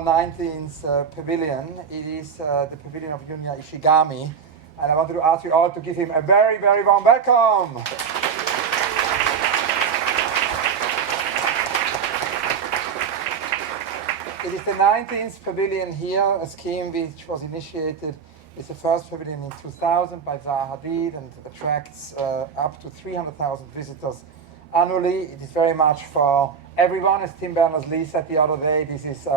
19th pavilion. It is the pavilion of Junya Ishigami, and I wanted to ask you all to give him a very, very warm welcome. It is the 19th pavilion here, a scheme which was initiated with the first pavilion in 2000 by Zaha Hadid and attracts up to 300,000 visitors annually. It is very much for everyone, as Tim Berners-Lee said the other day. This is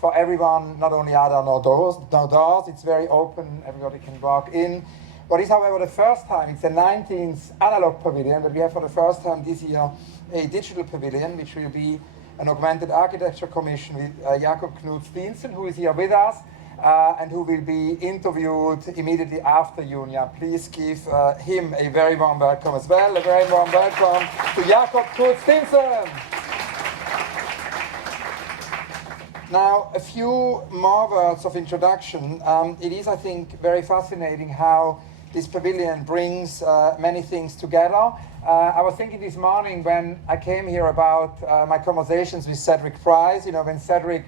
for everyone. Not only are there no doors, it's very open, everybody can walk in. What is, however, the first time, it's the 19th analog pavilion, but we have for the first time this year a digital pavilion, which will be an augmented architecture commission with Jakob Steensen, who is here with us, and who will be interviewed immediately after Junya. Please give him a very warm welcome as well. A very warm welcome to Jakob Steensen. Now, a few more words of introduction. It is, I think, very fascinating how this pavilion brings many things together. I was thinking this morning when I came here about my conversations with Cedric Price. You know, when Cedric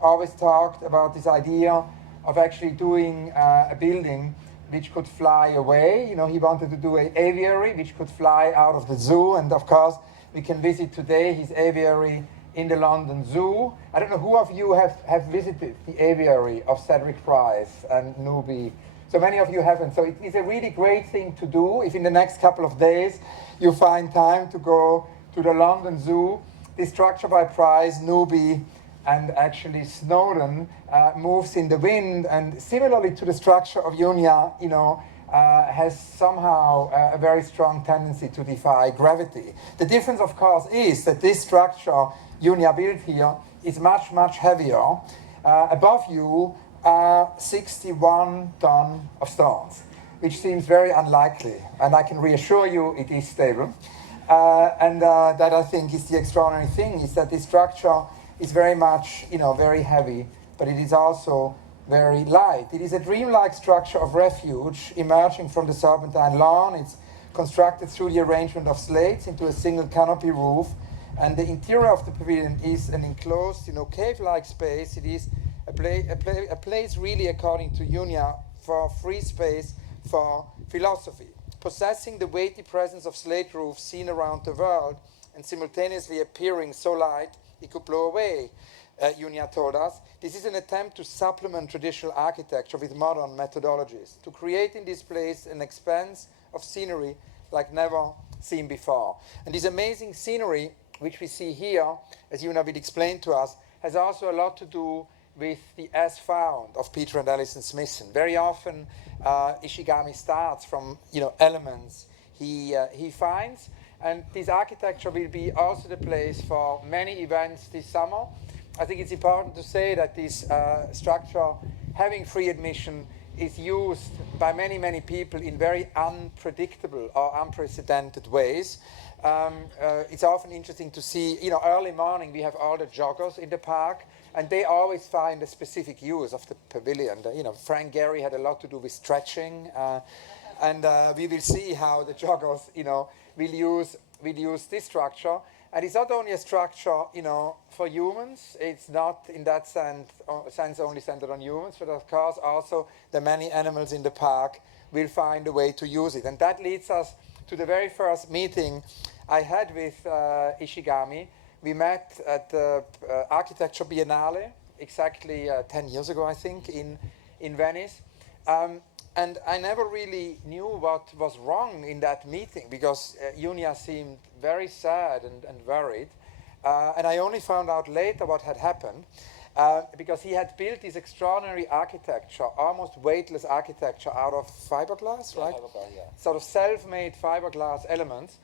always talked about this idea of actually doing a building which could fly away. You know, he wanted to do an aviary which could fly out of the zoo, and of course we can visit today his aviary in the London Zoo. I don't know who of you have visited the aviary of Cedric Price and Newby. So many of you haven't. So it is a really great thing to do if in the next couple of days you find time to go to the London Zoo. This structure by Price, Newby, and actually Snowdon moves in the wind, and similarly to the structure of Junya, you know, has somehow a very strong tendency to defy gravity. The difference, of course, is that this structure Junya built here is much, much heavier. Above you are 61 tons of stones, which seems very unlikely, and I can reassure you it is stable. That I think is the extraordinary thing, is that this structure is very much, you know, very heavy, but it is also very light. It is a dreamlike structure of refuge emerging from the Serpentine lawn. It's constructed through the arrangement of slates into a single canopy roof, and the interior of the pavilion is an enclosed, you know, cave-like space. It is a place really, according to Junya, for free space for philosophy, possessing the weighty presence of slate roofs seen around the world and simultaneously appearing so light it could blow away, Junya told us. This is an attempt to supplement traditional architecture with modern methodologies, to create in this place an expanse of scenery like never seen before. And this amazing scenery, which we see here, as Junya will explain to us, has also a lot to do with the as found of Peter and Alison Smithson. Very often, Ishigami starts from, you know, elements he finds, and this architecture will be also the place for many events this summer. I think it's important to say that this structure, having free admission, is used by many, many people in very unpredictable or unprecedented ways. It's often interesting to see, you know, early morning we have all the joggers in the park, and they always find a specific use of the pavilion. You know, Frank Gehry had a lot to do with stretching, and we will see how the joggers, you know, will use this structure. And it's not only a structure, you know, for humans. It's not in that sense only centered on humans, but of course also the many animals in the park will find a way to use it. And that leads us to the very first meeting I had with Ishigami. We met at the Architecture Biennale exactly 10 years ago, I think, in Venice. And I never really knew what was wrong in that meeting, because Junya seemed very sad and worried. And I only found out later what had happened, because he had built this extraordinary architecture, almost weightless architecture out of fiberglass, right? Fiberglass, yeah. Sort of self-made fiberglass elements.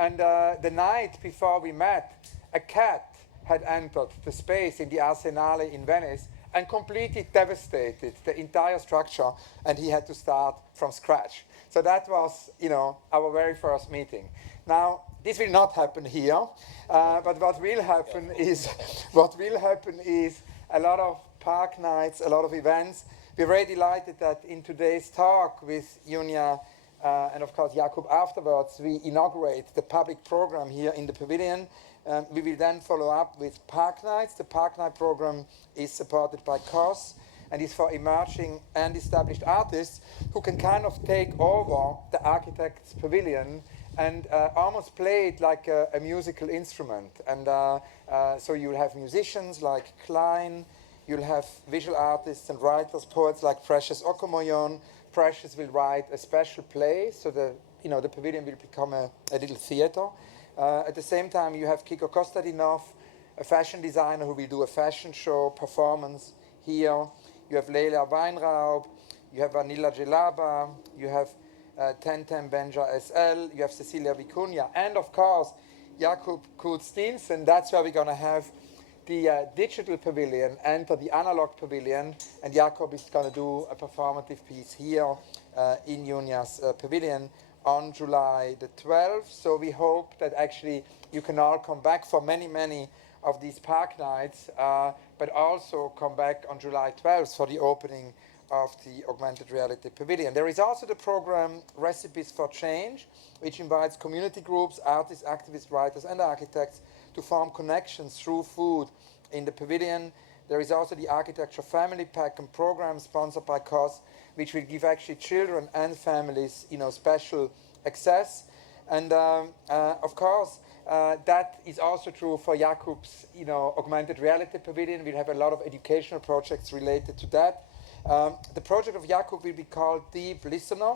And the night before we met, a cat had entered the space in the Arsenale in Venice and completely devastated the entire structure, and he had to start from scratch. So that was, you know, our very first meeting. Now, this will not happen here, but what will happen is a lot of park nights, a lot of events. We're very delighted that in today's talk with Junya and of course Jakob afterwards, we inaugurate the public program here in the pavilion. We will then follow up with Park Nights. The Park Night program is supported by COS and is for emerging and established artists who can kind of take over the architect's pavilion and almost play it like a musical instrument. And so you'll have musicians like Klein, you'll have visual artists and writers, poets like Precious Okomoyon. Precious will write a special play, so the pavilion will become a little theater. At the same time, you have Kiko Kostadinov, a fashion designer who will do a fashion show performance here. You have Leila Weinraub, you have Vanilla Gelaba, you have Tentem Benja SL, you have Cecilia Vicuña, and of course, Jakob Steensen. That's where we're going to have the digital pavilion enter the analog pavilion, and Jakob is going to do a performative piece here in Junya's pavilion on July the 12th. So we hope that actually you can all come back for many of these park nights, but also come back on July 12th for the opening of the augmented reality pavilion. There is also the program Recipes for Change, which invites community groups, artists, activists, writers, and architects to form connections through food in the pavilion. There is also the Architecture Family Pack and program sponsored by COS, which will give actually children and families, special access. And of course, that is also true for Jakob's, augmented reality pavilion. We'll have a lot of educational projects related to that. The project of Jakob will be called Deep Listener,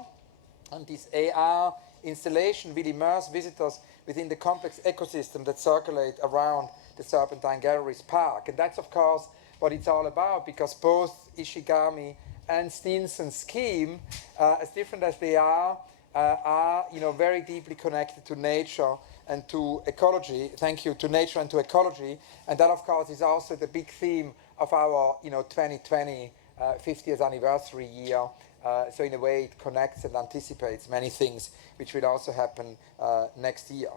and this AR installation will immerse visitors within the complex ecosystem that circulate around the Serpentine Galleries Park. And that's, of course, what it's all about, because both Ishigami and Steensen's scheme, as different as they are very deeply connected to nature and to ecology. Thank you, to nature and to ecology. And that, of course, is also the big theme of our, 2020 50th anniversary year. So in a way, it connects and anticipates many things which will also happen next year.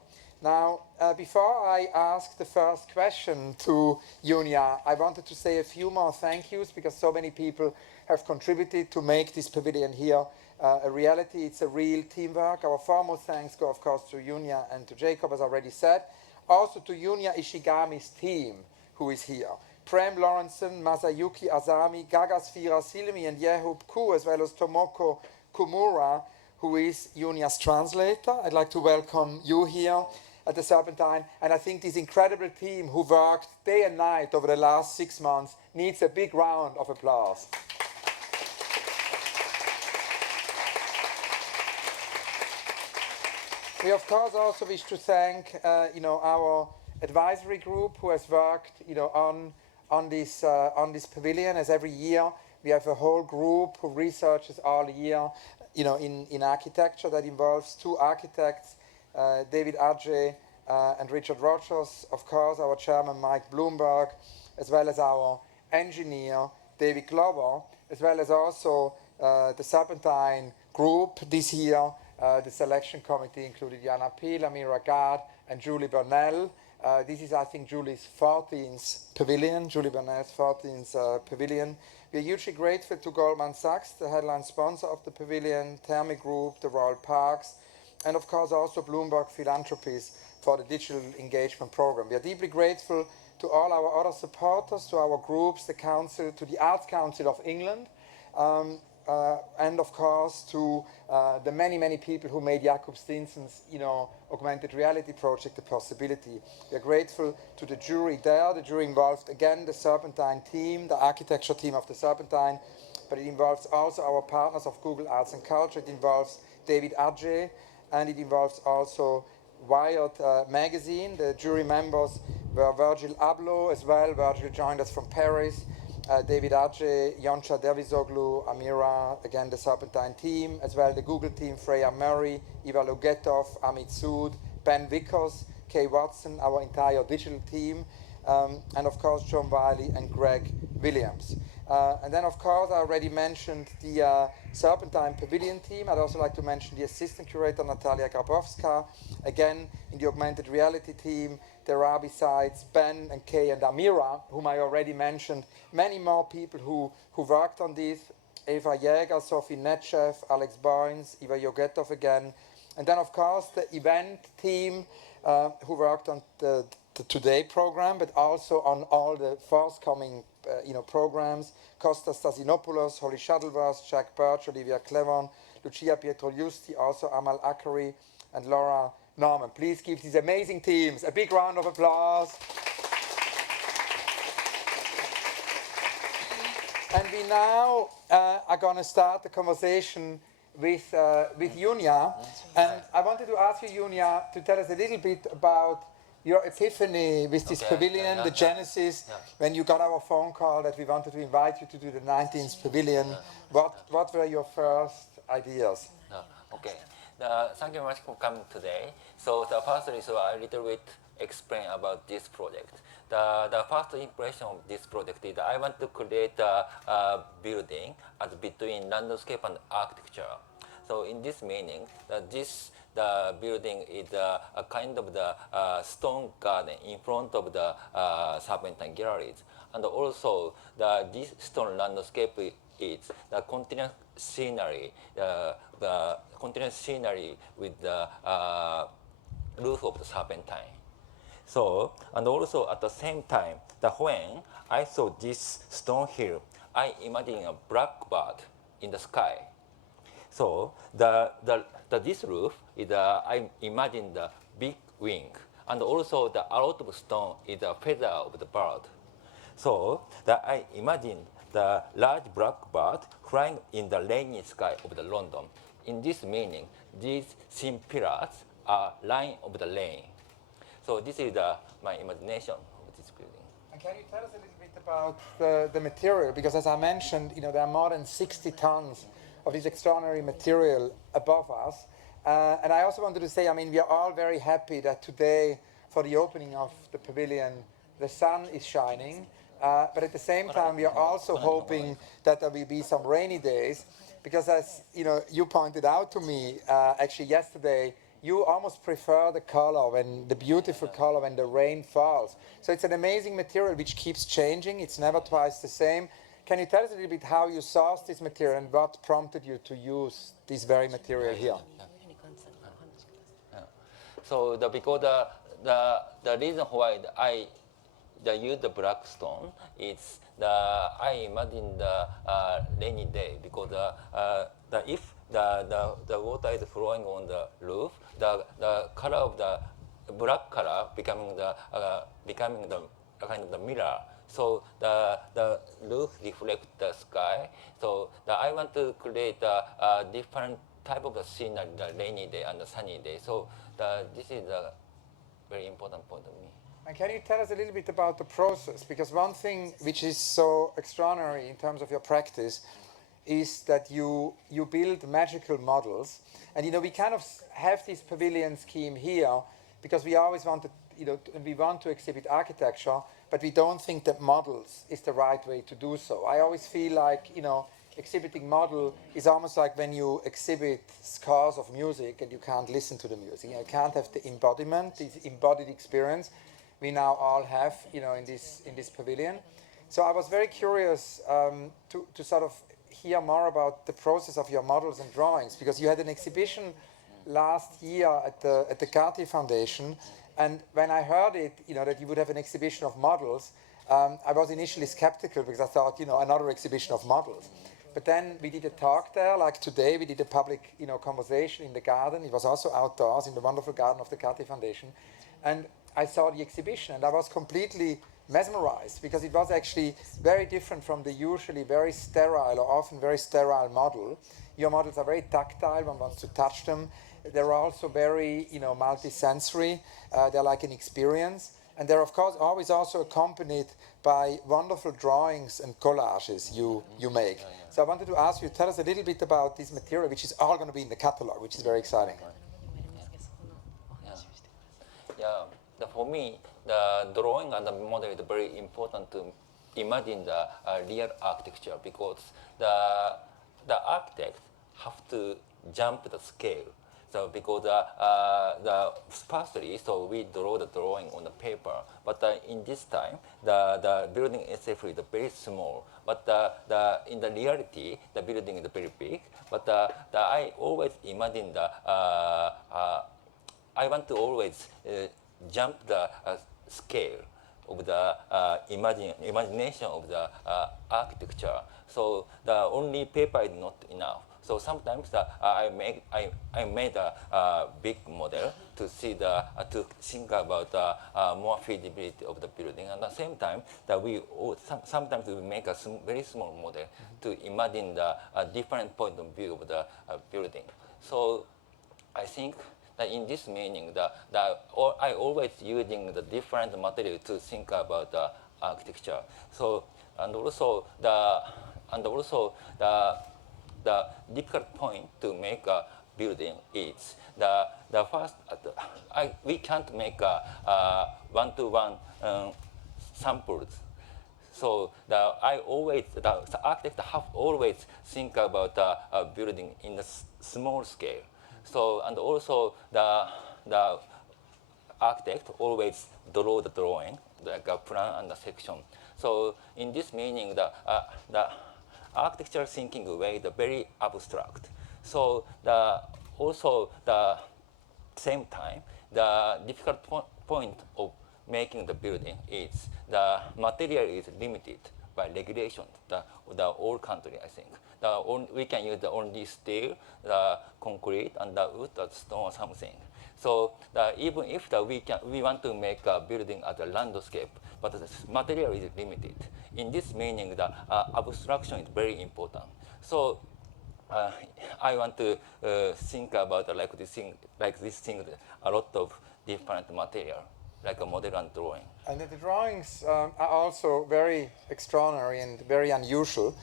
Now, before I ask the first question to Junya, I wanted to say a few more thank yous, because so many people have contributed to make this pavilion here a reality. It's a real teamwork. Our foremost thanks go, of course, to Junya and to Jakob, as I already said. Also to Junya Ishigami's team, who is here. Prem Lawrenson, Masayuki Azami, Gaga Sfira Silmi, and Yehub Ku, as well as Tomoko Kumura, who is Junya's translator. I'd like to welcome you here at the Serpentine. And I think this incredible team who worked day and night over the last 6 months needs a big round of applause. We, of course, also wish to thank, our advisory group who has worked, on this pavilion. As every year, we have a whole group who researches all year, in architecture. That involves 2 architects, David Adje and Richard Rogers, of course, our chairman Mike Bloomberg, as well as our engineer David Glover, as well as also the Serpentine group this year. The selection committee included Jana Peel, Amira Gard, and Julie Burnell. This is, I think, Julie's 14th pavilion, Julie Burnell's 14th pavilion. We are hugely grateful to Goldman Sachs, the headline sponsor of the pavilion, Thermi Group, the Royal Parks, and of course also Bloomberg Philanthropies for the digital engagement program. We are deeply grateful to all our other supporters, to our groups, the Council, to the Arts Council of England, and of course to the many people who made Jakob Steensen's augmented reality project a possibility. We are grateful to the jury there. The jury involved again the Serpentine team, the architecture team of the Serpentine, but it involves also our partners of Google Arts and Culture. It involves David Adje, and it involves also Wired magazine. The jury members were Virgil Abloh as well. Virgil joined us from Paris. David Adje, Yoncha Dervisoglu, Amira, again the Serpentine team, as well the Google team, Freya Murray, Iva Logetov, Amit Sood, Ben Vickers, Kay Watson, our entire digital team, and of course John Wiley and Greg Williams. And then of course I already mentioned the Serpentine Pavilion team. I'd also like to mention the assistant curator Natalia Grabowska. Again, in the augmented reality team, there are, besides Ben and Kay and Amira, whom I already mentioned, many more people who worked on this. Eva Jäger, Sophie Netchev, Alex Boynes, Iva Yogetov again. And then, of course, the event team who worked on the Today program, but also on all the forthcoming programs. Kostas Stasinopoulos, Holly Shuttleworth, Jack Birch, Olivia Clevon, Lucia Pietroliusti, also Amal Akari, and Laura Norman. Please give these amazing teams a big round of applause. And we now are going to start the conversation with Junya. And I wanted to ask you, Junya, to tell us a little bit about your epiphany with this pavilion, the genesis, when you got our phone call that we wanted to invite you to do the 19th pavilion. What were your first ideas? Okay. Thank you very much for coming today. So the first is a little bit explain about this project. The first impression of this project is I want to create a building as between landscape and architecture. So in this meaning, the building is a kind of the stone garden in front of the Serpentine galleries, and also this stone landscape is the continuous scenery, the continuous scenery with the roof of the Serpentine. So, and also at the same time, when I saw this stone hill, I imagined a black bird in the sky. So this roof is I imagine the big wing, and also a lot of stone is a feather of the bird. So I imagine the large black bird flying in the rainy sky of the London. In this meaning, these thin pillars are line of the rain. So this is my imagination of this building. And can you tell us a little bit about the material? Because as I mentioned, there are more than 60 tons of this extraordinary material above us. And I also wanted to say, we are all very happy that today, for the opening of the pavilion, the sun is shining. But at the same time, we are also hoping that there will be some rainy days. Because as you pointed out to me, actually yesterday, you almost prefer the beautiful color when the rain falls. So it's an amazing material which keeps changing. It's never twice the same. Can you tell us a little bit how you sourced this material and what prompted you to use this very material here? So because the reason why I use the black stone is I imagine the rainy day, because if the water is flowing on the roof, the color of the black color becoming the kind of the mirror. So the roof reflects the sky. So I want to create a different type of the scenery, the rainy day and the sunny day. So this is a very important point of me. And can you tell us a little bit about the process? Because one thing which is so extraordinary in terms of your practice is that you build magical models. And we kind of have this pavilion scheme here because we always want to exhibit architecture, but we don't think that models is the right way to do so. I always feel like, exhibiting model is almost like when you exhibit scores of music and you can't listen to the music. You can't have the embodiment, this embodied experience we now all have, in this pavilion. So I was very curious to sort of hear more about the process of your models and drawings, because you had an exhibition last year at the Cartier Foundation, and when I heard it, that you would have an exhibition of models, I was initially skeptical because I thought, another exhibition of models. But then we did a talk there, like today we did a public, conversation in the garden. It was also outdoors in the wonderful garden of the Cartier Foundation, and I saw the exhibition and I was completely mesmerized because it was actually very different from the usually very sterile or often very sterile model. Your models are very tactile, one wants to touch them. They're also very, multi-sensory. They're like an experience. And they're, of course, always also accompanied by wonderful drawings and collages you make. So I wanted to ask you, tell us a little bit about this material, which is all going to be in the catalog, which is very exciting. Yeah. For me, the drawing and the model is very important to imagine the real architecture, because the architects have to jump the scale. So because firstly, so we draw the drawing on the paper, but in this time, the building itself is very small. But in the reality, the building is very big. But I always imagine I want to always jump the scale of the imagination of the architecture. So the only paper is not enough. So sometimes I made a big model to see to think about more feasibility of the building. And at the same time, that sometimes we make a very small model to imagine the different point of view of the building. So I think that in this meaning, I always using the different material to think about the architecture. So and also the difficult point to make a building is the first. We can't make a one-to-one samples. So the architect have always think about a building in a small scale. So and also the architect always draw the drawing like a plan and a section. So in this meaning, the architecture thinking way is very abstract. So also the same time, the difficult point of making the building is the material is limited by regulation. The whole country, I think. We can use the only steel, the concrete, and the wood, or stone, or something. So even if we want to make a building as a landscape, but the material is limited. In this meaning, the abstraction is very important. So I want to think about this thing, a lot of different material, like a model and drawing. And the drawings are also very extraordinary and very unusual.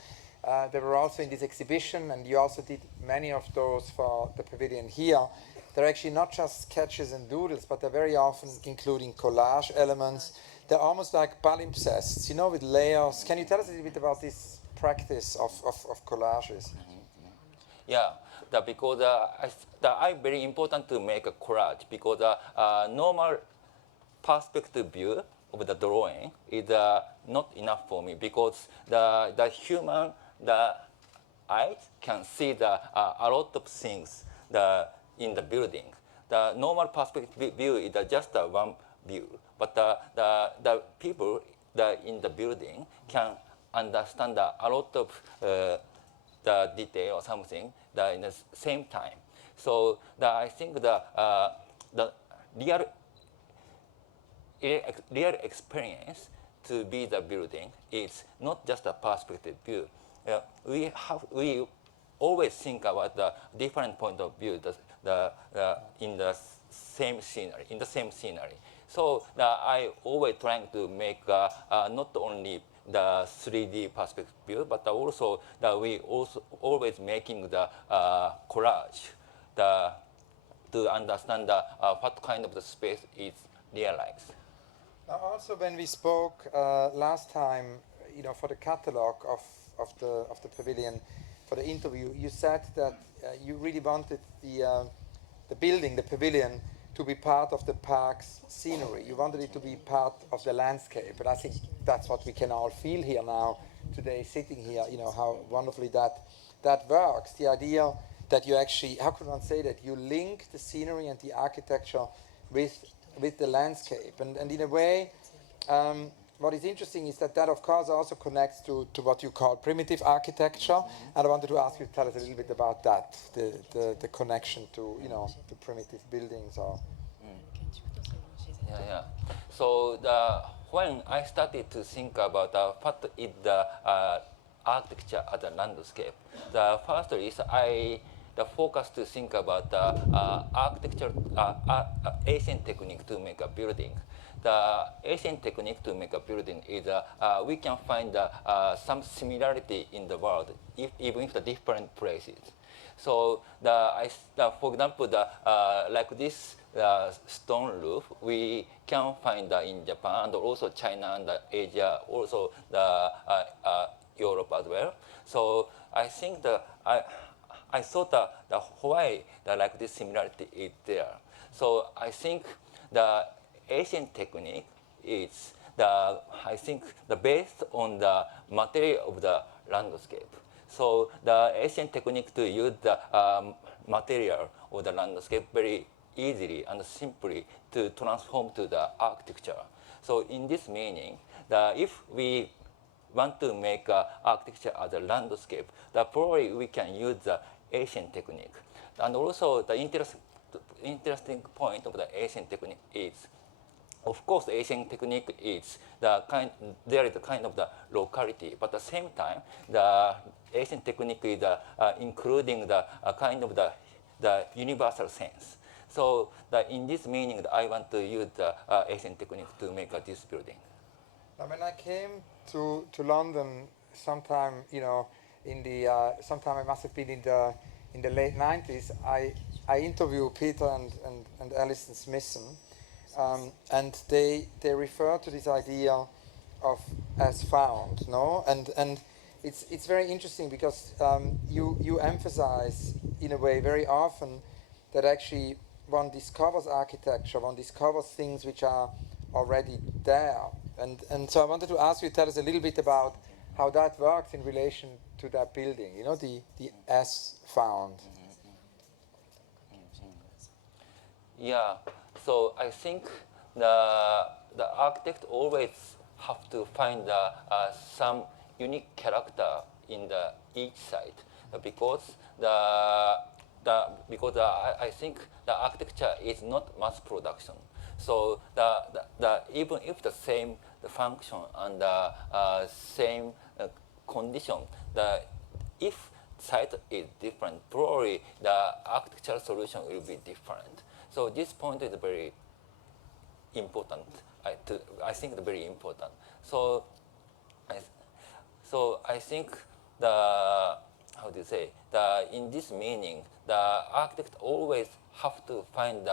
They were also in this exhibition, and you also did many of those for the pavilion here. They're actually not just sketches and doodles, but they're very often including collage elements. They're almost like palimpsests, with layers. Can you tell us a little bit about this practice of collages? Yeah, because I very important to make a collage, because normal perspective view of the drawing is not enough for me, because the human eyes can see a lot of things in the building. The normal perspective view is just one view, but the people in the building can understand a lot of the detail or something in the same time. So I think the real experience to be the building is not just a perspective view. We always think about the different point of view in the same scenery. So I always trying to make not only the 3D perspective view, but also we also always making the collage to understand what kind of the space is realized. Now also, when we spoke last time, for the catalog of the pavilion, for the interview, you said that you really wanted the building, the pavilion, to be part of the park's scenery. You wanted it to be part of the landscape, and I think that's what we can all feel here now today, sitting here. How wonderfully that works. The idea that you actually, how could one say that, you link the scenery and the architecture with the landscape, and in a way, what is interesting is that of course also connects to what you call primitive architecture, and I wanted to ask you to tell us a little bit about that, the connection to to primitive buildings or. Yeah. So when I started to think about what is the architecture as a landscape, the first is the focus to think about architecture, ancient technique to make a building. The ancient technique to make a building is we can find some similarity in the world, even if the different places. So for example, like this stone roof, we can find in Japan and also China and Asia, also the Europe as well. So I think I thought why like this similarity is there. So I think the Asian technique is I think based on the material of the landscape. So the Asian technique to use the material of the landscape very easily and simply to transform to the architecture. So in this meaning, if we want to make architecture as a landscape, probably we can use the Asian technique. And also the interesting point of the Asian technique is, of course, the Asian technique is there is a kind of the locality, but at the same time, the Asian technique is including the kind of the universal sense. So in this meaning, I want to use the Asian technique to make this building. Now, when I came to London sometime, sometime I must have been in the late 90s, I interviewed Peter and Alison Smithson, and they refer to this idea of as found, no? And it's very interesting because you emphasize in a way very often that actually one discovers architecture, one discovers things which are already there. And so I wanted to ask you to tell us a little bit about how that works in relation to that building, the as found. Yeah, so I think the architect always have to find some unique character in each site because I think the architecture is not mass production. So even if the same function and the same condition, if site is different, probably the architectural solution will be different. So this point is very important. I think it's very important. So I think how do you say, in this meaning, the architect always have to find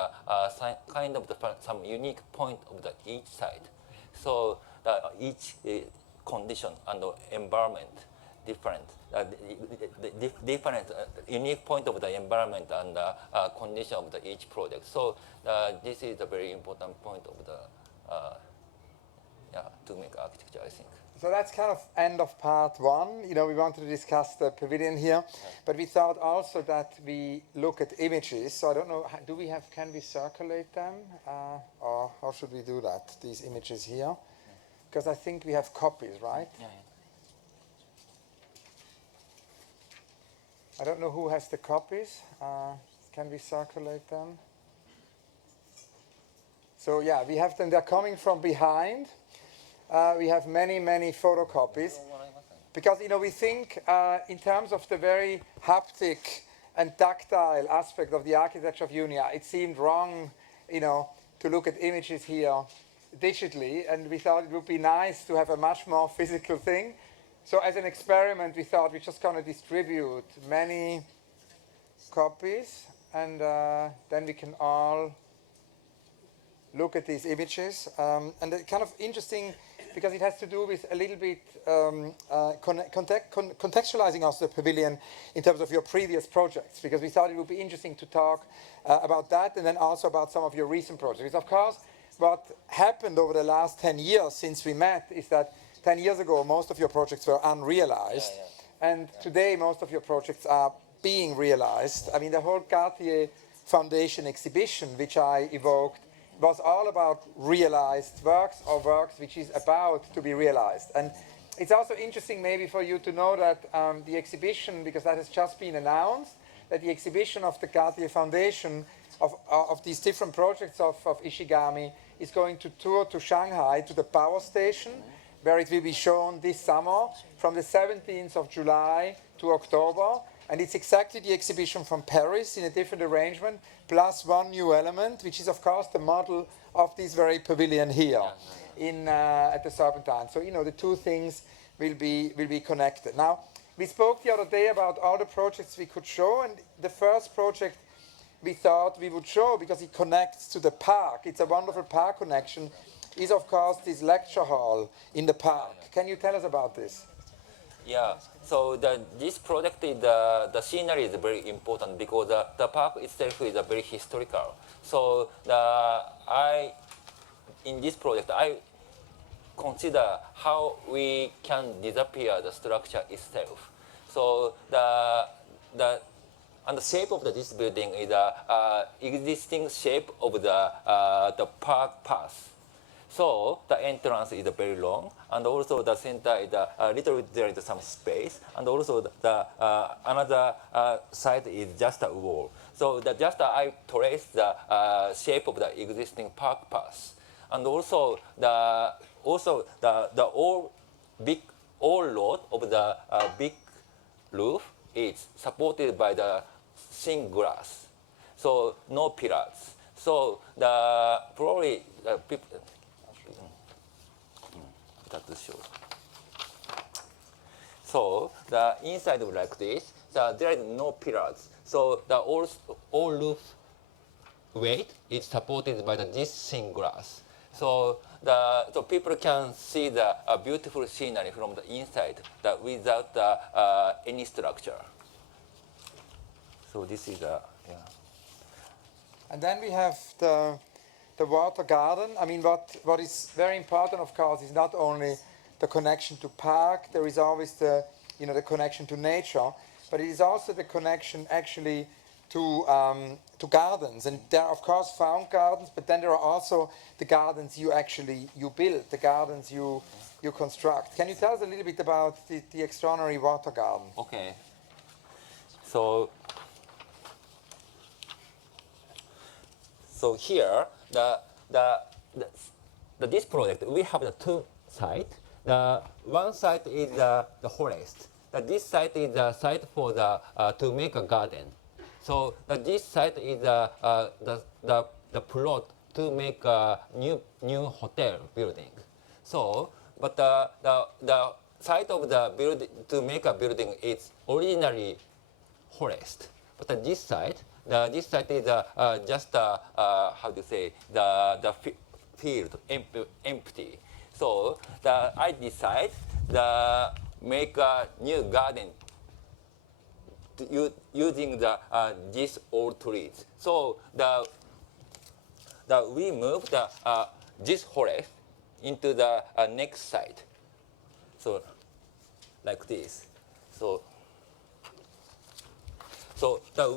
kind of some unique point of each site. So each condition and environment different, different unique point of the environment and condition of each project. So this is a very important point of to make architecture, I think. So that's kind of end of part one. We wanted to discuss the pavilion here, but we thought also that we look at images. So I don't know, can we circulate them? Or how should we do that, these images here? Because I think we have copies, right? Yeah. I don't know who has the copies. Can we circulate them? So yeah, we have them. They're coming from behind. We have many photocopies. Because, we think in terms of the very haptic and tactile aspect of the architecture of Junya, it seemed wrong, to look at images here digitally, and we thought it would be nice to have a much more physical thing. So as an experiment, we thought we're just going to distribute many copies, and then we can all look at these images. And it's kind of interesting because it has to do with a little bit contextualizing also the pavilion in terms of your previous projects, because we thought it would be interesting to talk about that and then also about some of your recent projects. Of course, what happened over the last 10 years since we met is that 10 years ago, most of your projects were unrealized. And today, most of your projects are being realized. I mean, the whole Cartier Foundation exhibition, which I evoked, was all about realized works or works which is about to be realized. And it's also interesting maybe for you to know that the exhibition, because that has just been announced, that the exhibition of the Cartier Foundation of these different projects of Ishigami is going to tour to Shanghai, to the power station, where it will be shown this summer from the 17th of July to October. And it's exactly the exhibition from Paris in a different arrangement, plus one new element, which is, of course, the model of this very pavilion here at the Serpentine. So, the two things will be connected. Now, we spoke the other day about all the projects we could show, and the first project we thought we would show, because it connects to the park, it's a wonderful park connection, is, of course, this lecture hall in the park. Can you tell us about this? Yeah. So this project is the scenery is very important because the park itself is very historical. So in this project I consider how we can disappear the structure itself. So and the shape of this building is the existing shape of the park path. So the entrance is very long, and also the center is a little bit there is some space, and also the another side is just a wall. So I trace the shape of the existing park path, and also the all load of the big roof is supported by the thin glass, so no pillars. So probably people. That to show. So the inside is like this. There is no pillars. So the all roof weight is supported by this thin glass. So people can see the beautiful scenery from the inside without any structure. So this is yeah. And then we have the water garden. I mean, what is very important, of course, is not only the connection to park. There is always the connection to nature, but it is also the connection actually to gardens. And there are, of course, found gardens, but then there are also the gardens you build, the gardens you construct. Can you tell us a little bit about the extraordinary water garden? Okay. So here, this project, we have the two sides. The one side is the forest. This side is the site for to make a garden. So this side is the plot to make a new hotel building. So, but the site of the building to make a building is originally forest. But this side is just how to say the field empty. So I decide make a new garden using these old trees. So we move this forest into the next site. So like this. So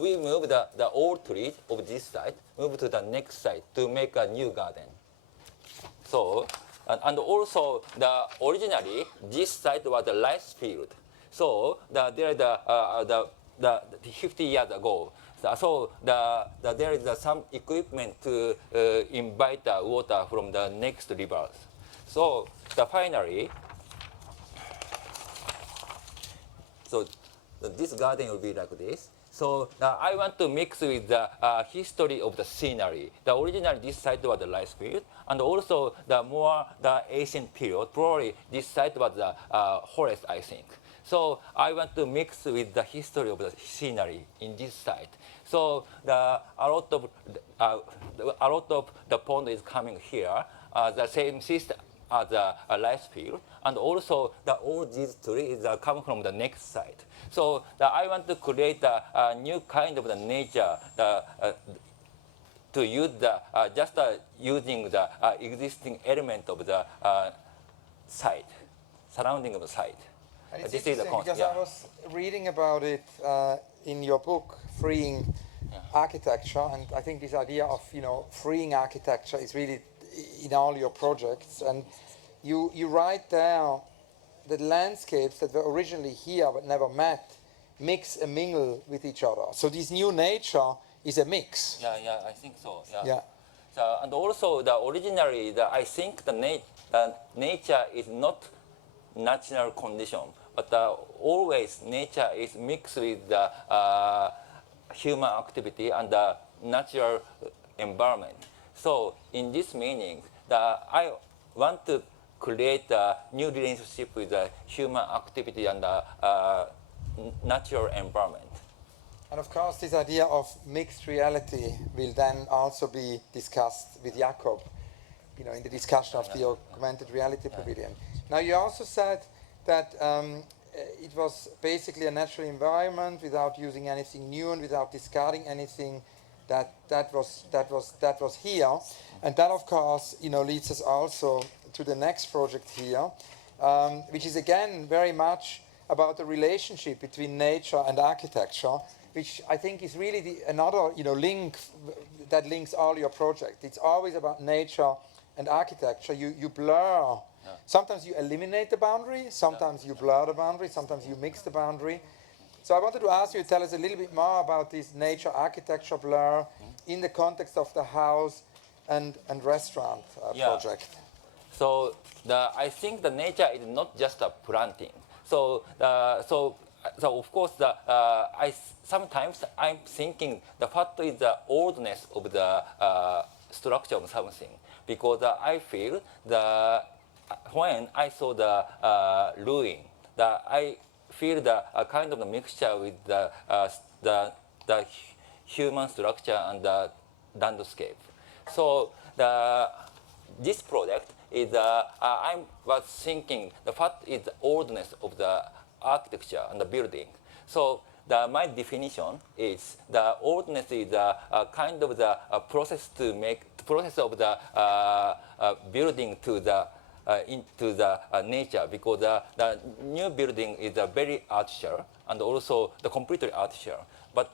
we move the old trees of this site, move to the next site to make a new garden. So, and also originally this site was a rice field. So there is the 50 years ago. So there is some equipment to invite the water from the next rivers. So finally, so this garden will be like this. So I want to mix with the history of the scenery. Originally this site was the rice field, and also the ancient period. Probably this site was the forest, I think. So I want to mix with the history of the scenery in this site. So a lot of the pond is coming here. The same system as the rice field, and also all these trees come from the next site. So I want to create a new kind of the nature to use just using the existing element of the site, surrounding of the site. And it's This is the interesting because yeah. I was reading about it in your book, Freeing Architecture, and I think this idea of freeing architecture is really in all your projects. And you write there that landscapes that were originally here but never met mix and mingle with each other. So this new nature is a mix. Yeah, I think so. Yeah. Yeah. So, and also originally, I think the nature is not natural condition, but always nature is mixed with the human activity and the natural environment. So in this meaning, I want to create a new relationship with the human activity and the natural environment. And of course, this idea of mixed reality will then also be discussed with Jakob, in the discussion of the augmented reality pavilion. Now, you also said that it was basically a natural environment without using anything new and without discarding anything that was here. And that, of course, leads us also to the next project here, which is again very much about the relationship between nature and architecture, which I think is really another link that links all your projects. It's always about nature and architecture. You blur. Sometimes you eliminate the boundary, sometimes you blur the boundary, sometimes you mix the boundary. So I wanted to ask you to tell us a little bit more about this nature-architecture blur in the context of the house and restaurant project. So I think the nature is not just a planting. So of course, sometimes I'm thinking the fact is the oldness of the structure of something, because I feel when I saw the ruin, I feel the kind of the mixture with the human structure and the landscape. So this project is I was thinking the fact is the oldness of the architecture and the building. So my definition is the oldness is a kind of the process of the building to the into the nature, because the new building is very artificial and also the completely artificial. But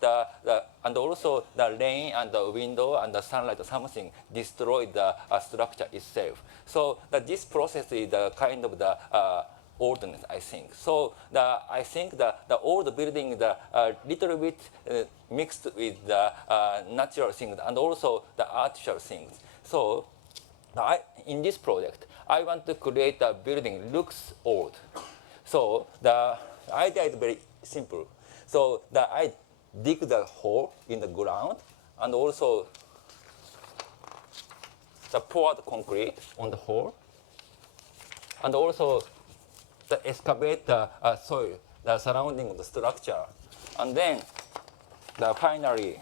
and also the rain and the window and the sunlight or something destroy the structure itself. So this process is the kind of the oldness, I think. So I think the old building is a little bit mixed with the natural things and also the artificial things. So in this project, I want to create a building looks old. So the idea is very simple. So I dig the hole in the ground and also pour the concrete on the hole, and also excavate the soil, the surrounding of the structure, and then finally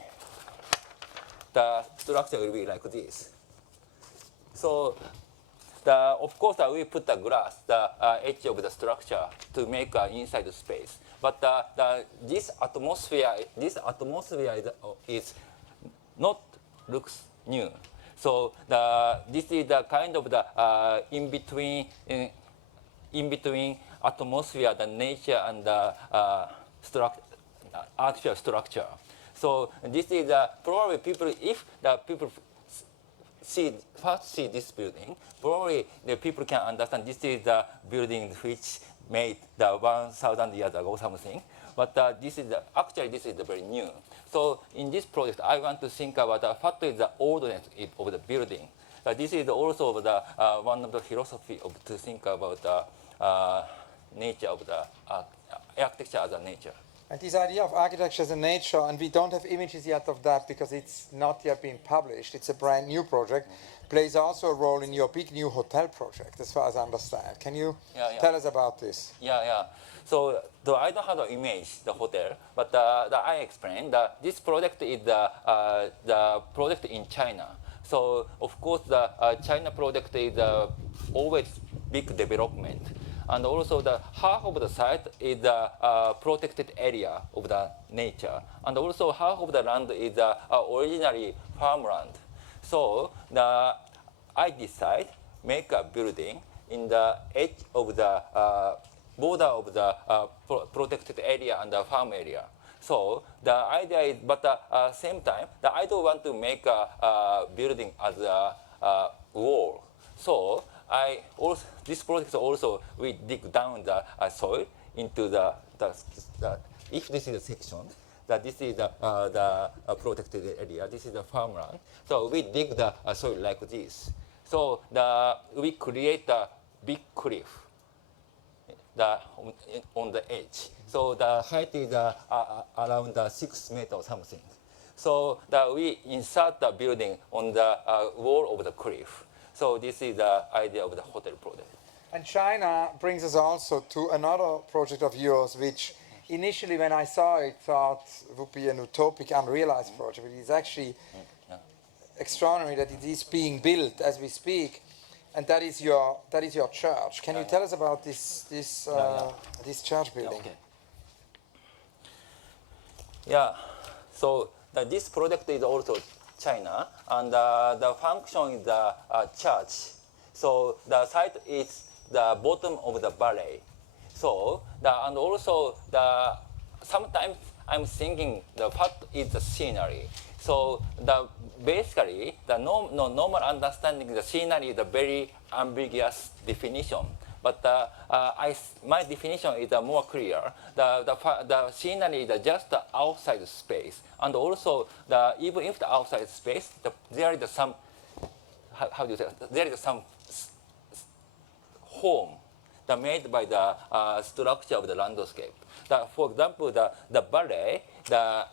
the structure will be like this. So of course we put the glass, the edge of the structure to make inside space. But this atmosphere is not looks new. So this is the kind of the in between atmosphere, the nature, and the artificial structure. So this is probably if the people first see this building, probably the people can understand this is the building which made the 1,000 years ago or something. But this is actually very new. So in this project, I want to think about what is the oldness of the building. This is also the one of the philosophy to think about the nature of the architecture as a nature. And this idea of architecture as a nature, and we don't have images yet of that because it's not yet been published, it's a brand new project, plays also a role in your big new hotel project, as far as I understand. Can you tell us about this? So I don't have the image, the hotel, but I explained that this project is the project in China. So of course the China project is always big development. And also the half of the site is the protected area of the nature. And also half of the land is originally farmland. So I decide make a building in the edge of the border of the protected area and the farm area. So the idea is, but at the same time, I don't want to make a building as a wall. So this project also we dig down the soil into the if this is a section, that this is the protected area, this is the farmland. So we dig the soil like this. So we create a big cliff on the edge. So the height is around 6 meters or something. So we insert the building on the wall of the cliff. So this is the idea of the hotel project. And China brings us also to another project of yours, which initially when I saw it thought would be an utopic, unrealized project. It is actually extraordinary that it is being built as we speak. And that is your church. Can you tell us about this church building? Okay. Yeah. So this project is also China, and the function is the church. So the site is the bottom of the valley. So and also sometimes I'm thinking what is the scenery. So basically the normal understanding the scenery is a very ambiguous definition. But my definition is more clear. The scenery is just the outside space, and also even if the outside space, there is some how do you say? There is some home made by the structure of the landscape. For example, the valley, the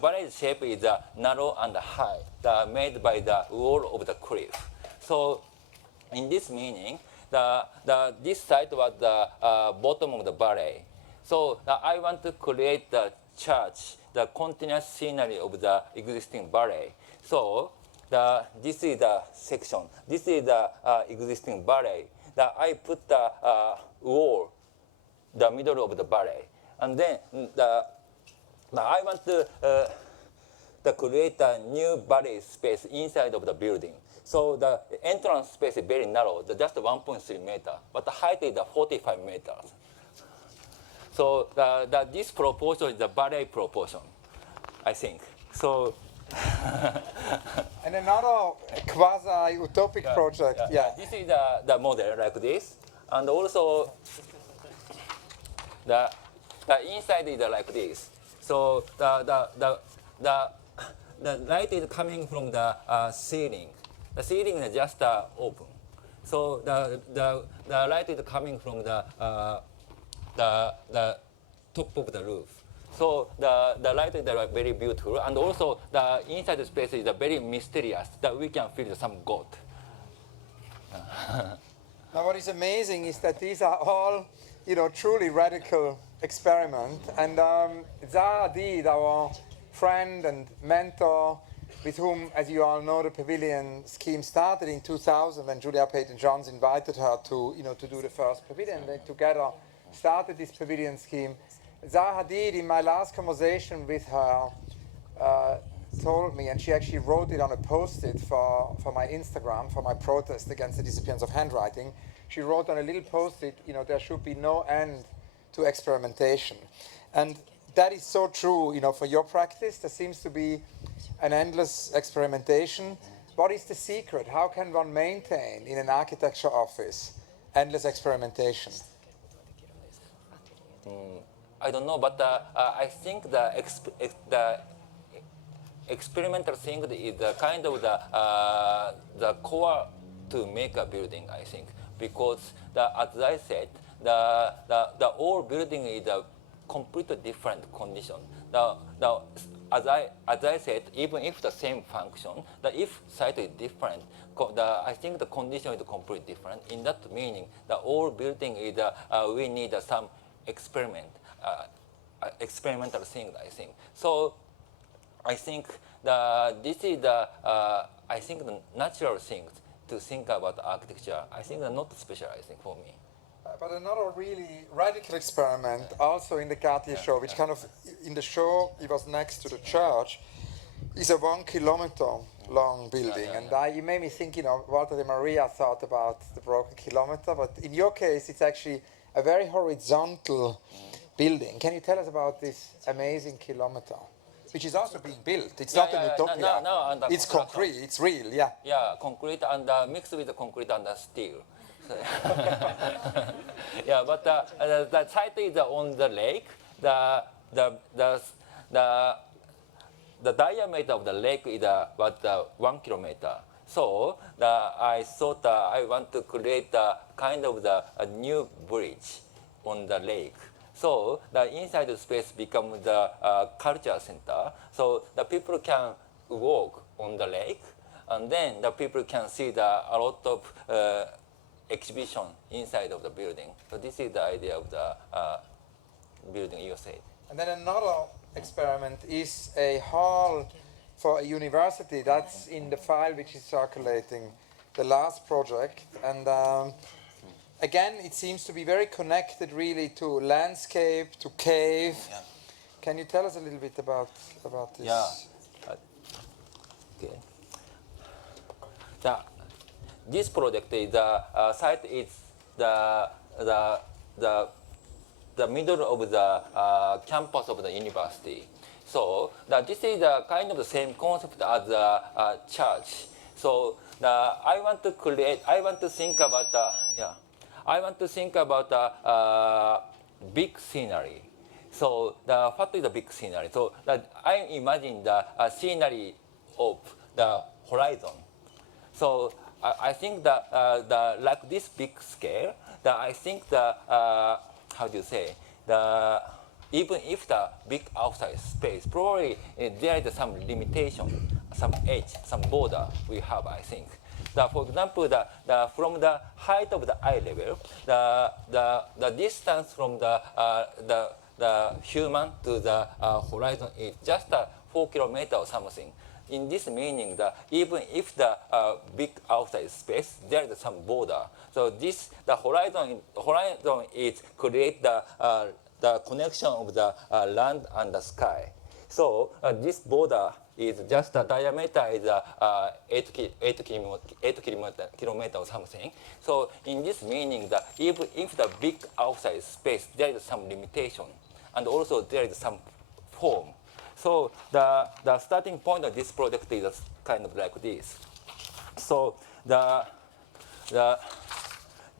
valley shape is narrow and high, made by the wall of the cliff. So, in this meaning, this site was the bottom of the valley. So I want to create the church, the continuous scenery of the existing valley. So this is the section. This is the existing valley. I put the wall, the middle of the valley, and then I want to create a new valley space inside of the building. So the entrance space is very narrow, just 1.3 meter, but the height is 45 meters. So this proportion is the valley proportion, I think. So. And another quasi-utopic project. Yeah. This is the model like this, and also the inside is like this. So the light is coming from the ceiling. The ceiling is just open. So the light is coming from the top of the roof. So the light is very beautiful, and also the inside space is very mysterious. That we can feel some God. Now, what is amazing is that these are all, truly radical experiments. And Zaha Hadid, our friend and mentor, with whom, as you all know, the pavilion scheme started in 2000 when Julia Peyton-Johns invited her to do the first pavilion. They together started this pavilion scheme. Zaha Hadid, in my last conversation with her, told me, and she actually wrote it on a post-it for my Instagram, for my protest against the disappearance of handwriting. She wrote on a little post-it, there should be no end to experimentation. And that is so true, for your practice. There seems to be an endless experimentation. What is the secret? How can one maintain in an architecture office endless experimentation? I don't know, but I think the experimental thing is the kind of the core to make a building, I think, because as I said, the whole building is a completely different condition. As I said, even if the same function, if site is different, I think the condition is completely different. In that meaning, the whole building is we need some experimental thing, I think. So I think this is the natural thing to think about architecture. I think not specializing for me. But another really radical experiment, also in the Cartier show, which kind of, in the show, it was next to the church, is a 1 kilometer long building. And you made me think, Walter de Maria thought about the broken kilometer, but in your case, it's actually a very horizontal building. Can you tell us about this amazing kilometer, which is also being built? It's not an utopia. No, it's concrete, it's real, yeah. Yeah, concrete and mixed with the concrete and the steel. Yeah, but the site is on the lake. The diameter of the lake is about 1 kilometer. So I thought I want to create a kind of a new bridge on the lake. So the inside space becomes the culture center. So the people can walk on the lake, and then the people can see a lot of exhibition inside of the building. So this is the idea of the building you said. And then another experiment is a hall for a university. That's in the file which is circulating the last project. And again, it seems to be very connected really to landscape, to cave. Yeah. Can you tell us a little bit about this? Yeah. Okay. This project is the site is the middle of the campus of the university. So this is the kind of the same concept as the church. So I want to think about the big scenery. So what is the big scenery? So I imagine the scenery of the horizon. So I think that like this big scale, I think how do you say, even if the big outside space, probably there is some limitation, some edge, some border we have, I think. For example, from the height of the eye level, the distance from the human to the horizon is just 4 kilometers or something. In this meaning, even if the big outside space, there is some border. So the horizon is create the connection of the land and the sky. So this border is just the diameter is 8 kilometer or something. So in this meaning, even if the big outside space, there is some limitation, and also there is some form. So the starting point of this project is kind of like this. So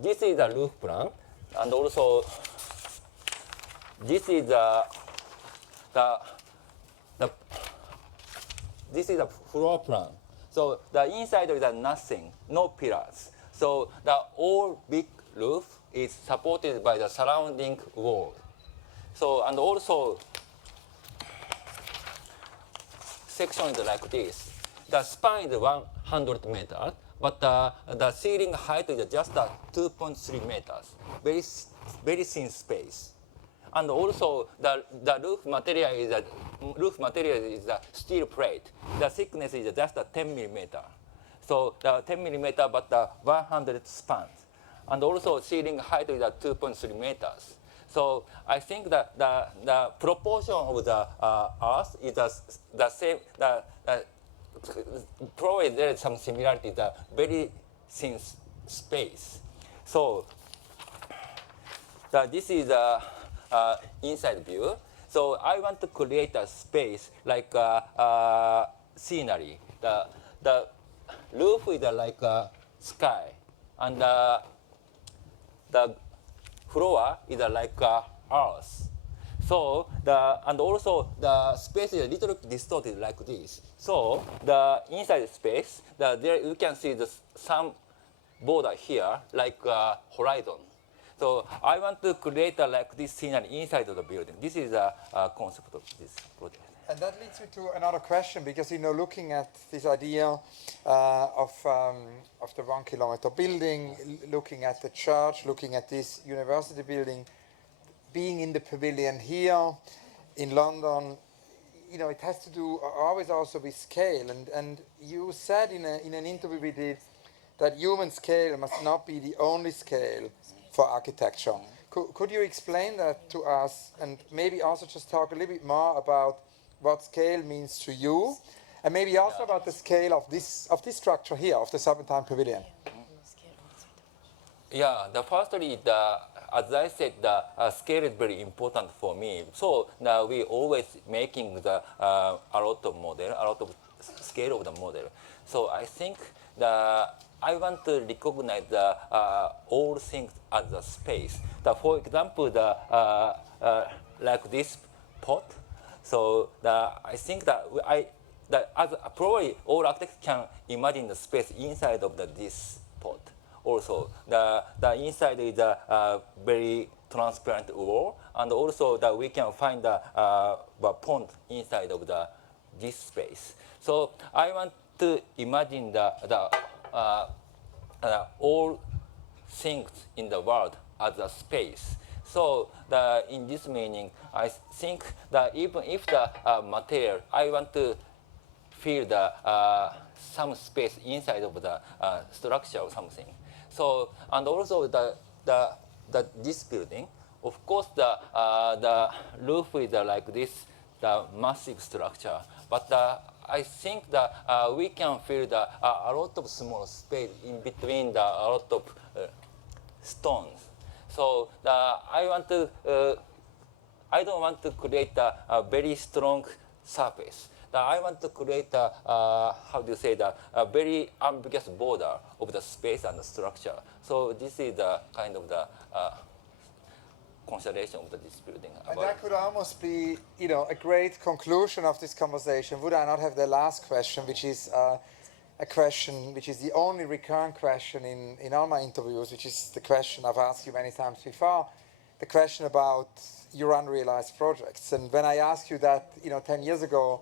this is the roof plan, and also this is this is the floor plan. So the inside is nothing, no pillars. So the all big roof is supported by the surrounding wall. So and also section is like this. The span is 100 meters, but the ceiling height is just 2.3 meters. Very thin space. And also the roof material is a steel plate. The thickness is just 10 millimeter. So the 10 millimeter, but 100 spans. And also ceiling height is 2.3 meters. So I think that the proportion of the Earth is the same. Probably there is some similarity. The very thin space. So this is the inside view. So I want to create a space like scenery. The roof is like sky, and the floor is like earth. So and also the space is a little distorted like this. So the inside space, there you can see some border here like horizon. So I want to create like this scenery inside of the building. This is a concept of this project. And that leads me to another question, because looking at this idea of the 1 kilometer building, looking at the church, looking at this university building, being in the pavilion here in London, it has to do always also with scale. And you said in an interview we did that human scale must not be the only scale for architecture. Could you explain that to us, and maybe also just talk a little bit more about what scale means to you, and maybe also about the scale of this structure here, of the Serpentine Pavilion? Yeah, firstly, as I said, the scale is very important for me. So now we always making a lot of scale of the model. So I think I want to recognize all things as a space. For example, like this pot. So I think that as probably all architects can imagine the space inside of this pot. Also, the inside is a very transparent wall, and also that we can find the pond inside of this space. So I want to imagine all things in the world as a space. So in this meaning, I think that even if the material, I want to feel the some space inside of the structure or something. So, and also this building, of course, the roof is like this, the massive structure. But I think that we can fill a lot of small space in between a lot of stones. So I don't want to create a very strong surface. I want to create how do you say a very ambiguous border of the space and the structure. So this is the kind of the consideration of this building. And that could almost be, a great conclusion of this conversation. Would I not have the last question, which is a question which is the only recurrent question in all my interviews, which is the question I've asked you many times before, the question about your unrealized projects. And when I asked you that, 10 years ago,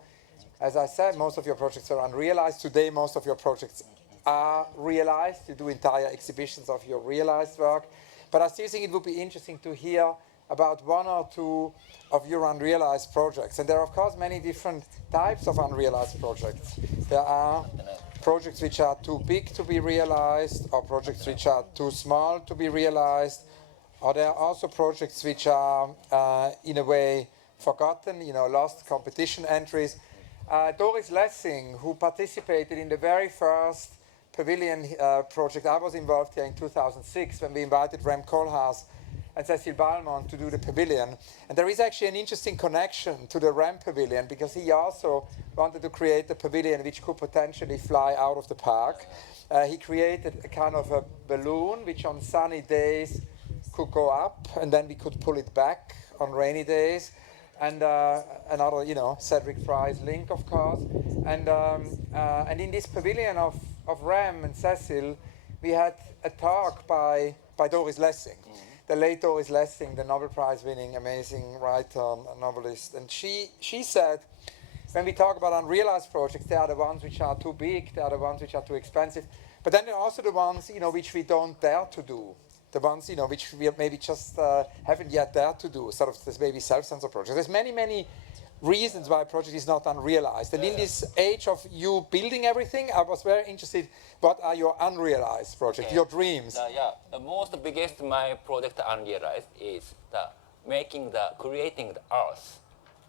as I said, most of your projects are unrealized. Today, most of your projects are realized. You do entire exhibitions of your realized work. But I still think it would be interesting to hear about one or two of your unrealized projects. And there are, of course, many different types of unrealized projects. There are projects which are too big to be realized, or projects which are too small to be realized, or there are also projects which are, in a way, forgotten, lost competition entries. Doris Lessing, who participated in the very first pavilion project, I was involved here in 2006 when we invited Rem Koolhaas and Cecil Balmont to do the pavilion. And there is actually an interesting connection to the Rem pavilion because he also wanted to create a pavilion which could potentially fly out of the park. He created a kind of a balloon which on sunny days could go up and then we could pull it back on rainy days. And another, Cedric Fry's link, of course. And in this pavilion of Rem and Cecil, we had a talk by Doris Lessing, the late Doris Lessing, the Nobel Prize winning, amazing writer, novelist. And she said, when we talk about unrealized projects, they are the ones which are too big, they are the ones which are too expensive. But then there are also the ones, which we don't dare to do. The ones, which we maybe just haven't yet dared to do, sort of this maybe self-censor project. There's many, many reasons why a project is not unrealized. And in this age of you building everything, I was very interested, what are your unrealized projects, your dreams? The most biggest my project unrealized is creating the Earth,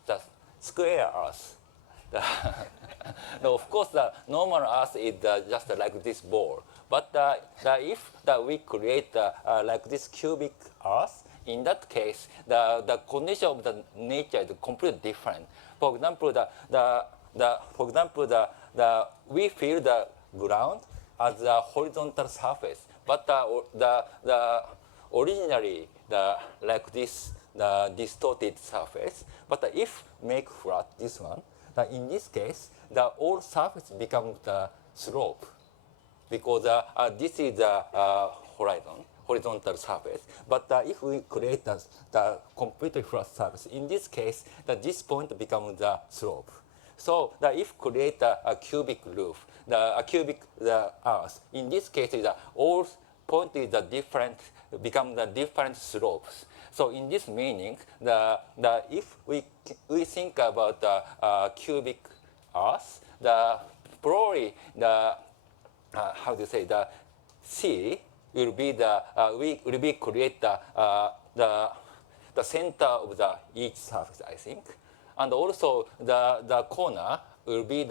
the square Earth. No, of course, the normal Earth is just like this ball. But if we create like this cubic Earth, in that case, the condition of the nature is completely different. For example, we feel the ground as a horizontal surface, but the originally like this the distorted surface. But if make flat this one, in this case, the all surface becomes the slope, because this is the horizontal surface. But if we create the completely flat surface, in this case, this point becomes the slope. So if create a cubic roof, a cubic earth, in this case, all point is become the different slopes. So in this meaning, if we think about the cubic earth, probably how do you say, the C will be create the center of each surface, I think, and also the corner will be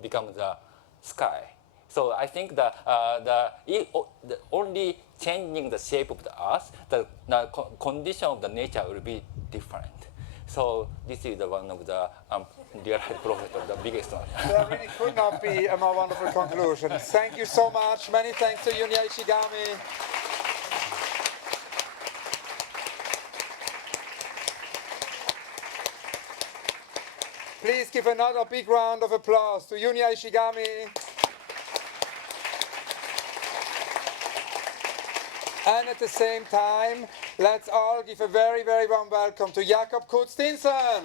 become the sky. So I think the only changing the shape of the earth, the condition of the nature will be different. So this is one of the realized project of the biggest one. There really could not be a more wonderful conclusion. Thank you so much. Many thanks to Junya Ishigami. Please give another big round of applause to Junya Ishigami. And at the same time, let's all give a very, very warm welcome to Jakob Steensen.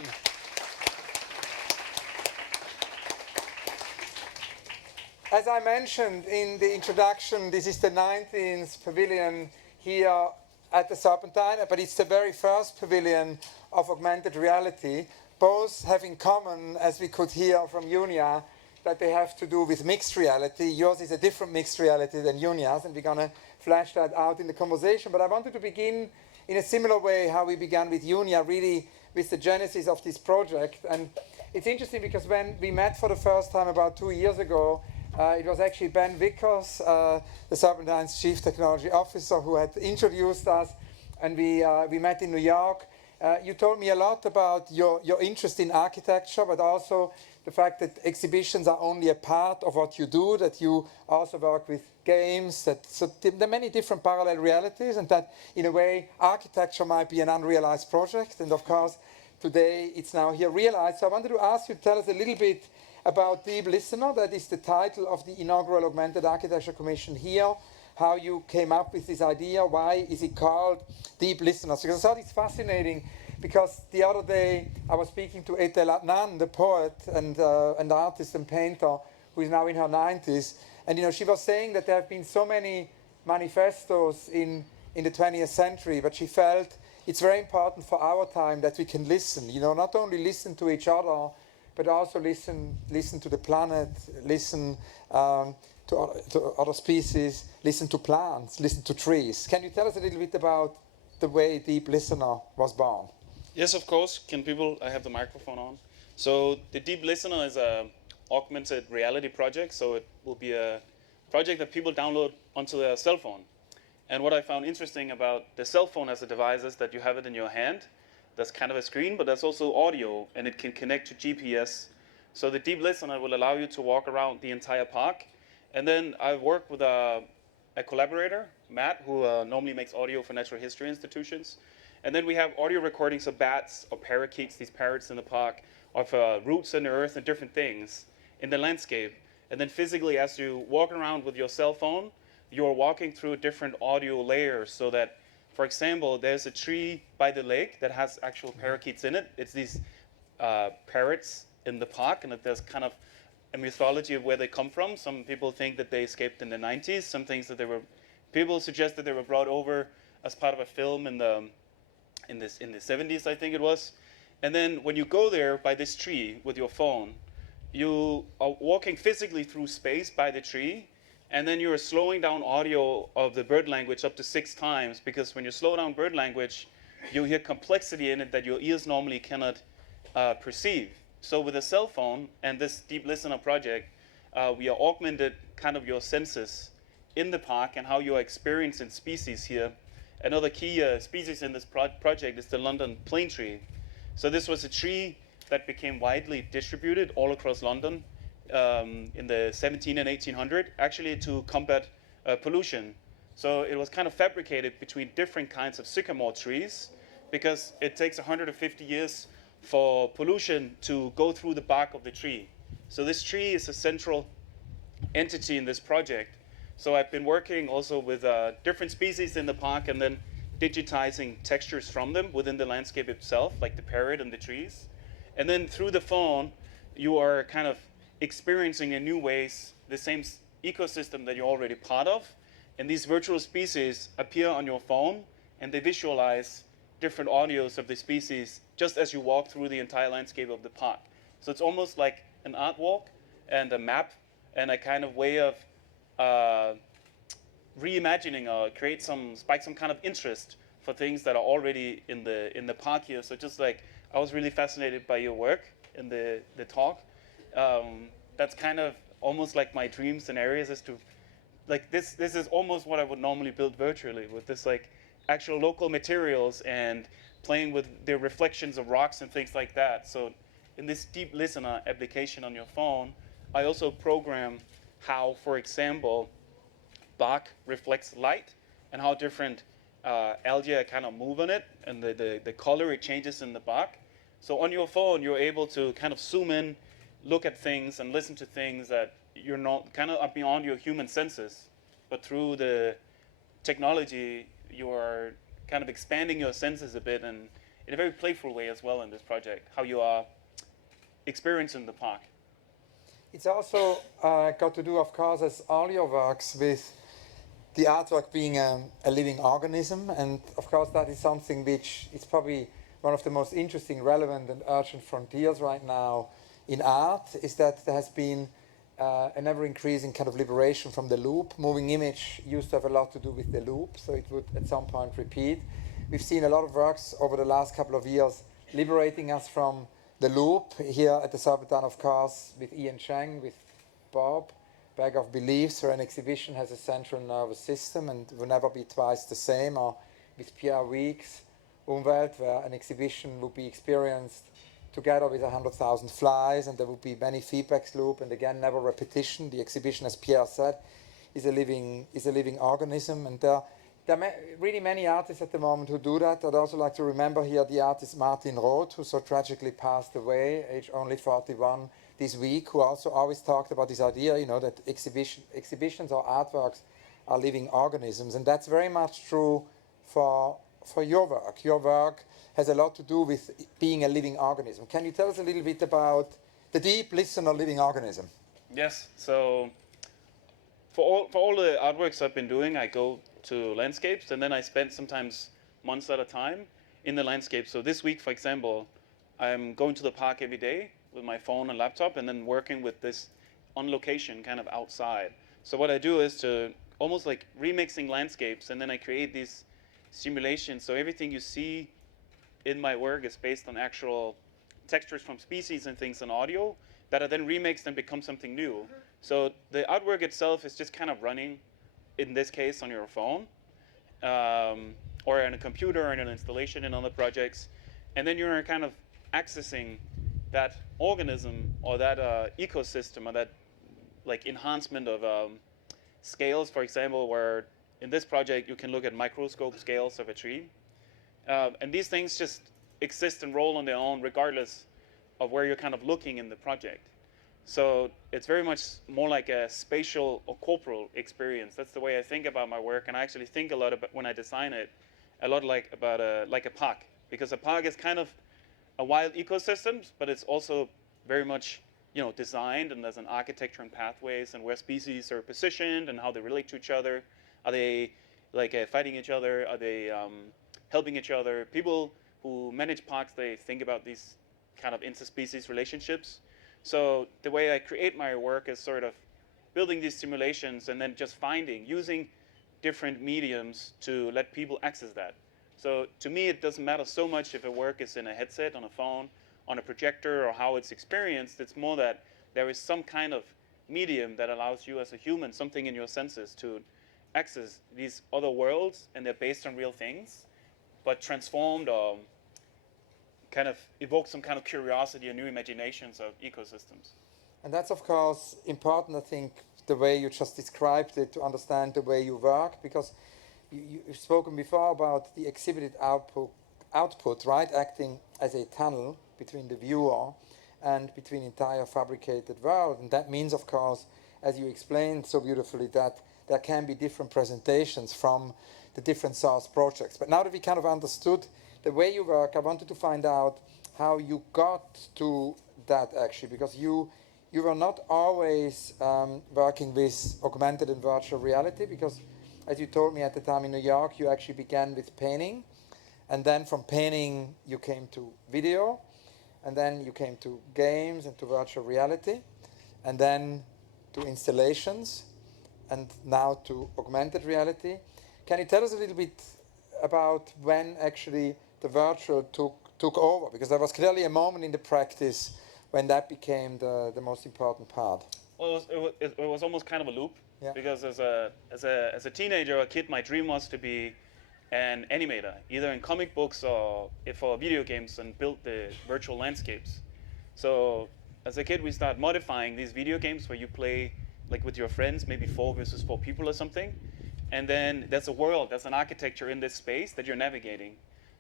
As I mentioned in the introduction, this is the 19th pavilion here at the Serpentine, but it's the very first pavilion of augmented reality. Both have in common, as we could hear from Junya, that they have to do with mixed reality. Yours is a different mixed reality than Junya's, and we're going to flash that out in the conversation. But I wanted to begin in a similar way how we began with Junya, really with the genesis of this project. And it's interesting because when we met for the first time about 2 years ago, it was actually Ben Vickers, the Serpentine's Chief Technology Officer, who had introduced us, and we met in New York. You told me a lot about your interest in architecture, but also the fact that exhibitions are only a part of what you do, that you also work with games, so there are many different parallel realities, and that in a way architecture might be an unrealized project, and of course today it's now here realized. So I wanted to ask you to tell us a little bit about Deep Listener. That is the title of the inaugural Augmented Architecture Commission here, how you came up with this idea, why is it called Deep Listener? Because I thought it's fascinating, because the other day I was speaking to Etel Adnan, the poet and artist and painter, who is now in her 90s, and she was saying that there have been so many manifestos in the 20th century, but she felt it's very important for our time that we can listen, not only listen to each other, but also listen to the planet, listen to other species, listen to plants, listen to trees. Can you tell us a little bit about the way Deep Listener was born? Yes, of course. I have the microphone on. So the Deep Listener is a augmented reality project. So it will be a project that people download onto their cell phone. And what I found interesting about the cell phone as a device is that you have it in your hand. That's kind of a screen, but that's also audio, and it can connect to GPS. So the Deep Listener will allow you to walk around the entire park. And then I've worked with a collaborator, Matt, who normally makes audio for natural history institutions. And then we have audio recordings of bats or parakeets, these parrots in the park, of roots in the earth and different things in the landscape. And then physically, as you walk around with your cell phone, you're walking through different audio layers, so that, for example, there's a tree by the lake that has actual parakeets in it. It's these parrots in the park, and there's kind of a mythology of where they come from. Some people think that they escaped in the 90s. Some things that people suggest that they were brought over as part of a film in the 70s, I think it was. And then when you go there by this tree with your phone, you are walking physically through space by the tree, and then you're slowing down audio of the bird language up to 6 times, because when you slow down bird language, you hear complexity in it that your ears normally cannot perceive. So with a cell phone and this Deep Listener project, we are augmented kind of your senses in the park and how you are experiencing species here. Another key species in this project is the London plane tree. So this was a tree that became widely distributed all across London in the 17 and 1800, actually to combat pollution. So it was kind of fabricated between different kinds of sycamore trees, because it takes 150 years for pollution to go through the bark of the tree. So this tree is a central entity in this project. So I've been working also with different species in the park, and then digitizing textures from them within the landscape itself, like the parrot and the trees. And then through the phone, you are kind of experiencing in new ways the same ecosystem that you're already part of. And these virtual species appear on your phone, and they visualize different audios of the species just as you walk through the entire landscape of the park. So it's almost like an art walk and a map and a kind of way of reimagining or spike some kind of interest for things that are already in the park here. So just like, I was really fascinated by your work in the talk. That's kind of almost like my dream scenarios, is to, like, this is almost what I would normally build virtually, with this like actual local materials and playing with the reflections of rocks and things like that. So in this Deep Listener application on your phone, I also program how, for example, bark reflects light and how different algae kind of move on it, and the color it changes in the bark. So on your phone, you're able to kind of zoom in, look at things and listen to things that you're not kind of are beyond your human senses. But through the technology, you're kind of expanding your senses a bit, and in a very playful way as well in this project, how you are experiencing the park. It's also got to do, of course, as all your works, with the artwork being a living organism. And of course, that is something which is probably one of the most interesting, relevant and urgent frontiers right now in art, is that there has been an ever-increasing kind of liberation from the loop. Moving image used to have a lot to do with the loop, so it would at some point repeat. We've seen a lot of works over the last couple of years liberating us from the loop. Here at the Serpentine, of course, with Ian Cheng, with Bob, Bag of Beliefs, where an exhibition has a central nervous system and will never be twice the same, or with Pierre Weeks, Umwelt, where an exhibition would be experienced together with 100,000 flies, and there would be many feedback loop, and again, never repetition. The exhibition, as Pierre said, is a living organism, and there are really many artists at the moment who do that. I'd also like to remember here the artist Martin Roth, who so tragically passed away, age only 41, this week, who also always talked about this idea, you know, that exhibitions or artworks are living organisms, and that's very much true for your work. Your work has a lot to do with being a living organism. Can you tell us a little bit about the deep listener living organism? Yes. So for all the artworks I've been doing, I go to landscapes, and then I spend sometimes months at a time in the landscape. So this week, for example, I'm going to the park every day with my phone and laptop, and then working with this on location, kind of outside. So what I do is to almost like remixing landscapes, and then I create these simulations. So everything you see in my work is based on actual textures from species and things in audio that are then remixed and become something new. So the artwork itself is just kind of running, in this case, on your phone, or on a computer, or in an installation in other projects. And then you're kind of accessing that organism or that ecosystem, or that like enhancement of scales, for example, where in this project you can look at microscope scales of a tree. And these things just exist and roll on their own regardless of where you're kind of looking in the project. So it's very much more like a spatial or corporal experience. That's the way I think about my work, and I actually think a lot about, when I design it, a lot like a park, because a park is kind of a wild ecosystem, but it's also very much, you know, designed, and there's an architecture and pathways, and where species are positioned and how they relate to each other. Are they like fighting each other? Are they helping each other? People who manage parks, they think about these kind of interspecies relationships. So the way I create my work is sort of building these simulations and then just using different mediums to let people access that. So to me, it doesn't matter so much if a work is in a headset, on a phone, on a projector, or how it's experienced. It's more that there is some kind of medium that allows you as a human, something in your senses, to access these other worlds, and they're based on real things, but transformed or kind of evoke some kind of curiosity and new imaginations of ecosystems. And that's, of course, important, I think, the way you just described it, to understand the way you work, because you've spoken before about the exhibited output, right, acting as a tunnel between the viewer and between entire fabricated world. And that means, of course, as you explained so beautifully, that there can be different presentations from the different source projects. But now that we kind of understood the way you work, I wanted to find out how you got to that, actually, because you were not always working with augmented and virtual reality, because as you told me at the time in New York, you actually began with painting, and then from painting you came to video, and then you came to games and to virtual reality, and then to installations, and now to augmented reality. Can you tell us a little bit about when actually the virtual took over? Because there was clearly a moment in the practice when that became the most important part. Well, it was almost kind of a loop, yeah. Because as a teenager, a kid, my dream was to be an animator, either in comic books or for video games, and build the virtual landscapes. So as a kid, we start modifying these video games where you play like with your friends, maybe 4 versus 4 people or something. And then there's a world, there's an architecture in this space that you're navigating.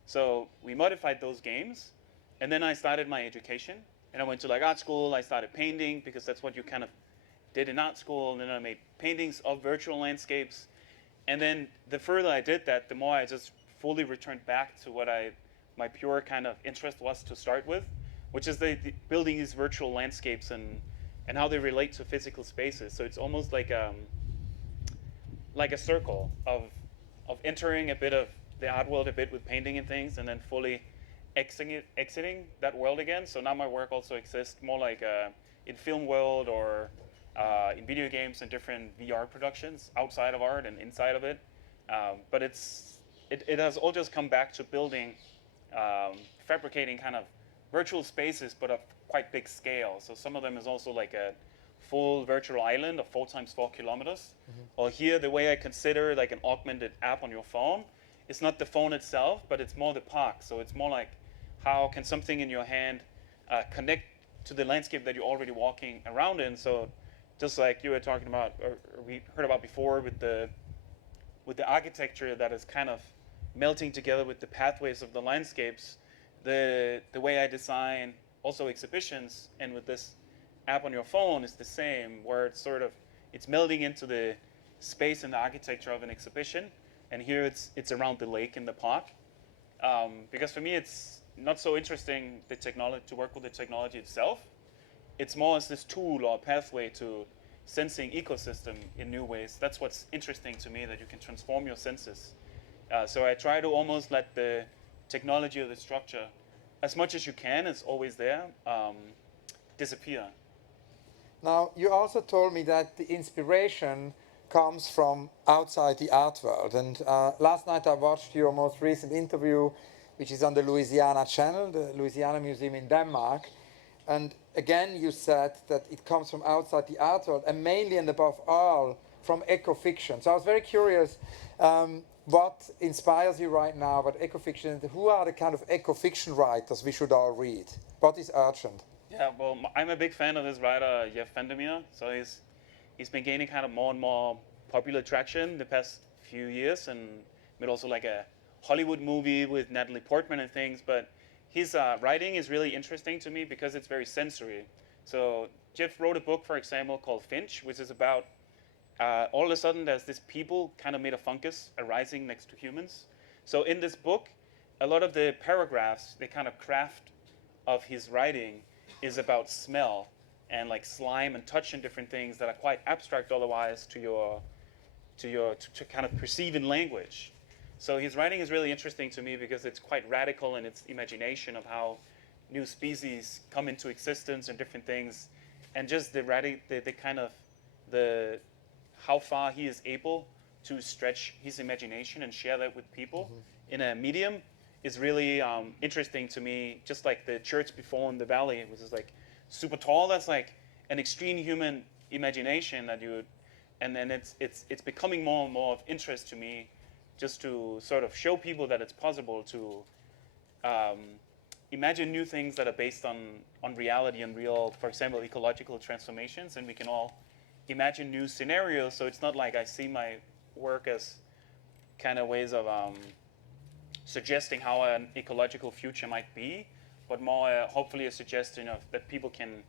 So we modified those games, and then I started my education, and I went to like art school. I started painting because that's what you kind of did in art school, and then I made paintings of virtual landscapes. And then the further I did that, the more I just fully returned back to what my pure kind of interest was to start with, which is the building these virtual landscapes and how they relate to physical spaces. So it's almost like a circle of entering a bit of the art world a bit with painting and things, and then fully exiting that world again. So now my work also exists more like in film world or in video games and different VR productions outside of art and inside of it. But it has all just come back to building, fabricating kind of virtual spaces, but of quite big scale. So some of them is also like a full virtual island of 4 times 4 kilometers. Or here, the way I consider like an augmented app on your phone, it's not the phone itself, but it's more the park. So it's more like how can something in your hand connect to the landscape that you're already walking around in. So just like you were talking about, or we heard about before with the architecture that is kind of melting together with the pathways of the landscapes, the way I design also exhibitions and with this app on your phone is the same, where it's melding into the space and the architecture of an exhibition. And here it's around the lake in the park. Because for me, it's not so interesting to work with the technology itself. It's more as this tool or pathway to sensing ecosystem in new ways. That's what's interesting to me, that you can transform your senses. So I try to almost let the technology or the structure, as much as you can, it's always there, disappear. Now, you also told me that the inspiration comes from outside the art world. And last night I watched your most recent interview, which is on the Louisiana Channel, the Louisiana Museum in Denmark. And again, you said that it comes from outside the art world, and mainly and above all from eco-fiction. So I was very curious, what inspires you right now about eco-fiction, and who are the kind of eco-fiction writers we should all read? What is urgent? Yeah, well, I'm a big fan of this writer, Jeff Vandermeer. So he's been gaining kind of more and more popular traction the past few years, and made also like a Hollywood movie with Natalie Portman and things. But his writing is really interesting to me because it's very sensory. So Jeff wrote a book, for example, called Finch, which is about all of a sudden there's this people kind of made of fungus arising next to humans. So in this book, a lot of the paragraphs, the kind of craft of his writing is about smell and like slime and touch and different things that are quite abstract otherwise to kind of perceive in language. So his writing is really interesting to me because it's quite radical in its imagination of how new species come into existence and different things, and just how far he is able to stretch his imagination and share that with people in a medium is really interesting to me. Just like the church before in the valley, which is like super tall. That's like an extreme human imagination and then it's becoming more and more of interest to me, just to sort of show people that it's possible to imagine new things that are based on reality and real, for example, ecological transformations, and we can all imagine new scenarios. So it's not like I see my work as kind of ways of suggesting how an ecological future might be, but more hopefully a suggestion of that people can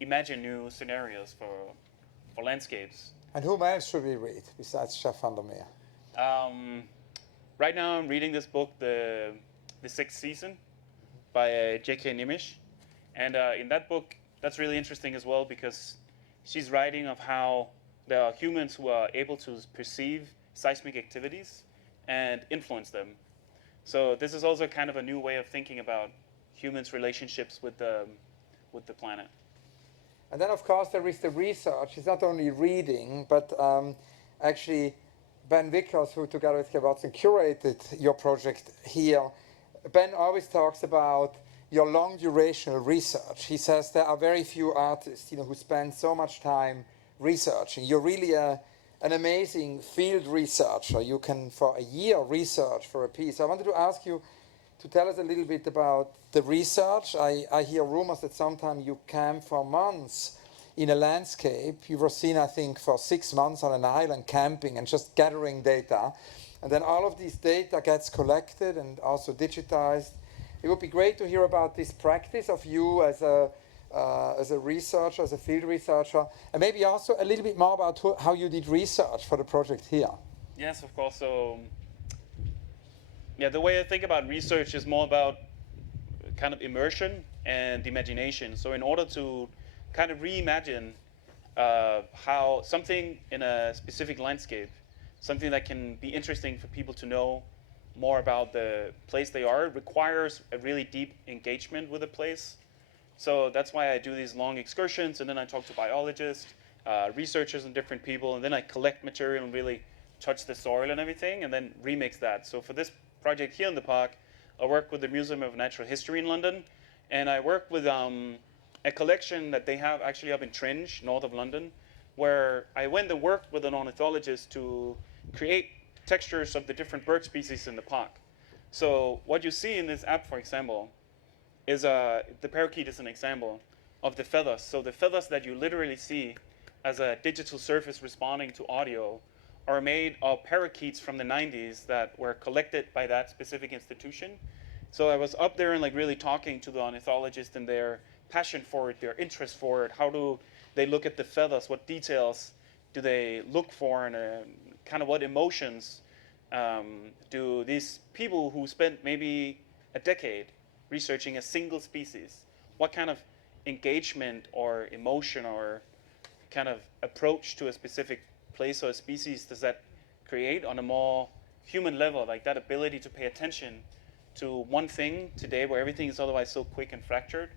imagine new scenarios for landscapes. And whom else should we read besides Jeff Vandermeer? Right now I'm reading this book, The Sixth Season, by J.K. Nimish. And in that book, that's really interesting as well, because she's writing of how there are humans who are able to perceive seismic activities and influence them. So this is also kind of a new way of thinking about humans' relationships with the planet. And then, of course, there is the research. It's not only reading, but actually Ben Vickers, who together with Kay Watson curated your project here, Ben always talks about your long durational research. He says there are very few artists, who spend so much time researching. You're really an amazing field researcher. You can, for a year, research for a piece. I wanted to ask you to tell us a little bit about the research. I hear rumors that sometimes you camp for months in a landscape. You were seen, I think, for 6 months on an island camping and just gathering data. And then all of these data gets collected and also digitized. It would be great to hear about this practice of you as a researcher, as a field researcher, and maybe also a little bit more about how you did research for the project here. Yes, of course. So, the way I think about research is more about kind of immersion and imagination. So in order to kind of reimagine how something in a specific landscape, something that can be interesting for people to know more about the place they are, requires a really deep engagement with the place. So that's why I do these long excursions, and then I talk to biologists, researchers, and different people, and then I collect material and really touch the soil and everything, and then remix that. So for this project here in the park, I work with the Museum of Natural History in London, and I work with a collection that they have actually up in Tringe, north of London, where I went and worked with an ornithologist to create textures of the different bird species in the park. So what you see in this app, for example, is the parakeet is an example of the feathers. So the feathers that you literally see as a digital surface responding to audio are made of parakeets from the 90s that were collected by that specific institution. So I was up there and like really talking to the ornithologist and their passion for it, their interest for it. How do they look at the feathers? What details do they look for, and kind of what emotions do these people who spent maybe a decade researching a single species, what kind of engagement or emotion or kind of approach to a specific place or a species does that create on a more human level? Like that ability to pay attention to one thing today where everything is otherwise so quick and fractured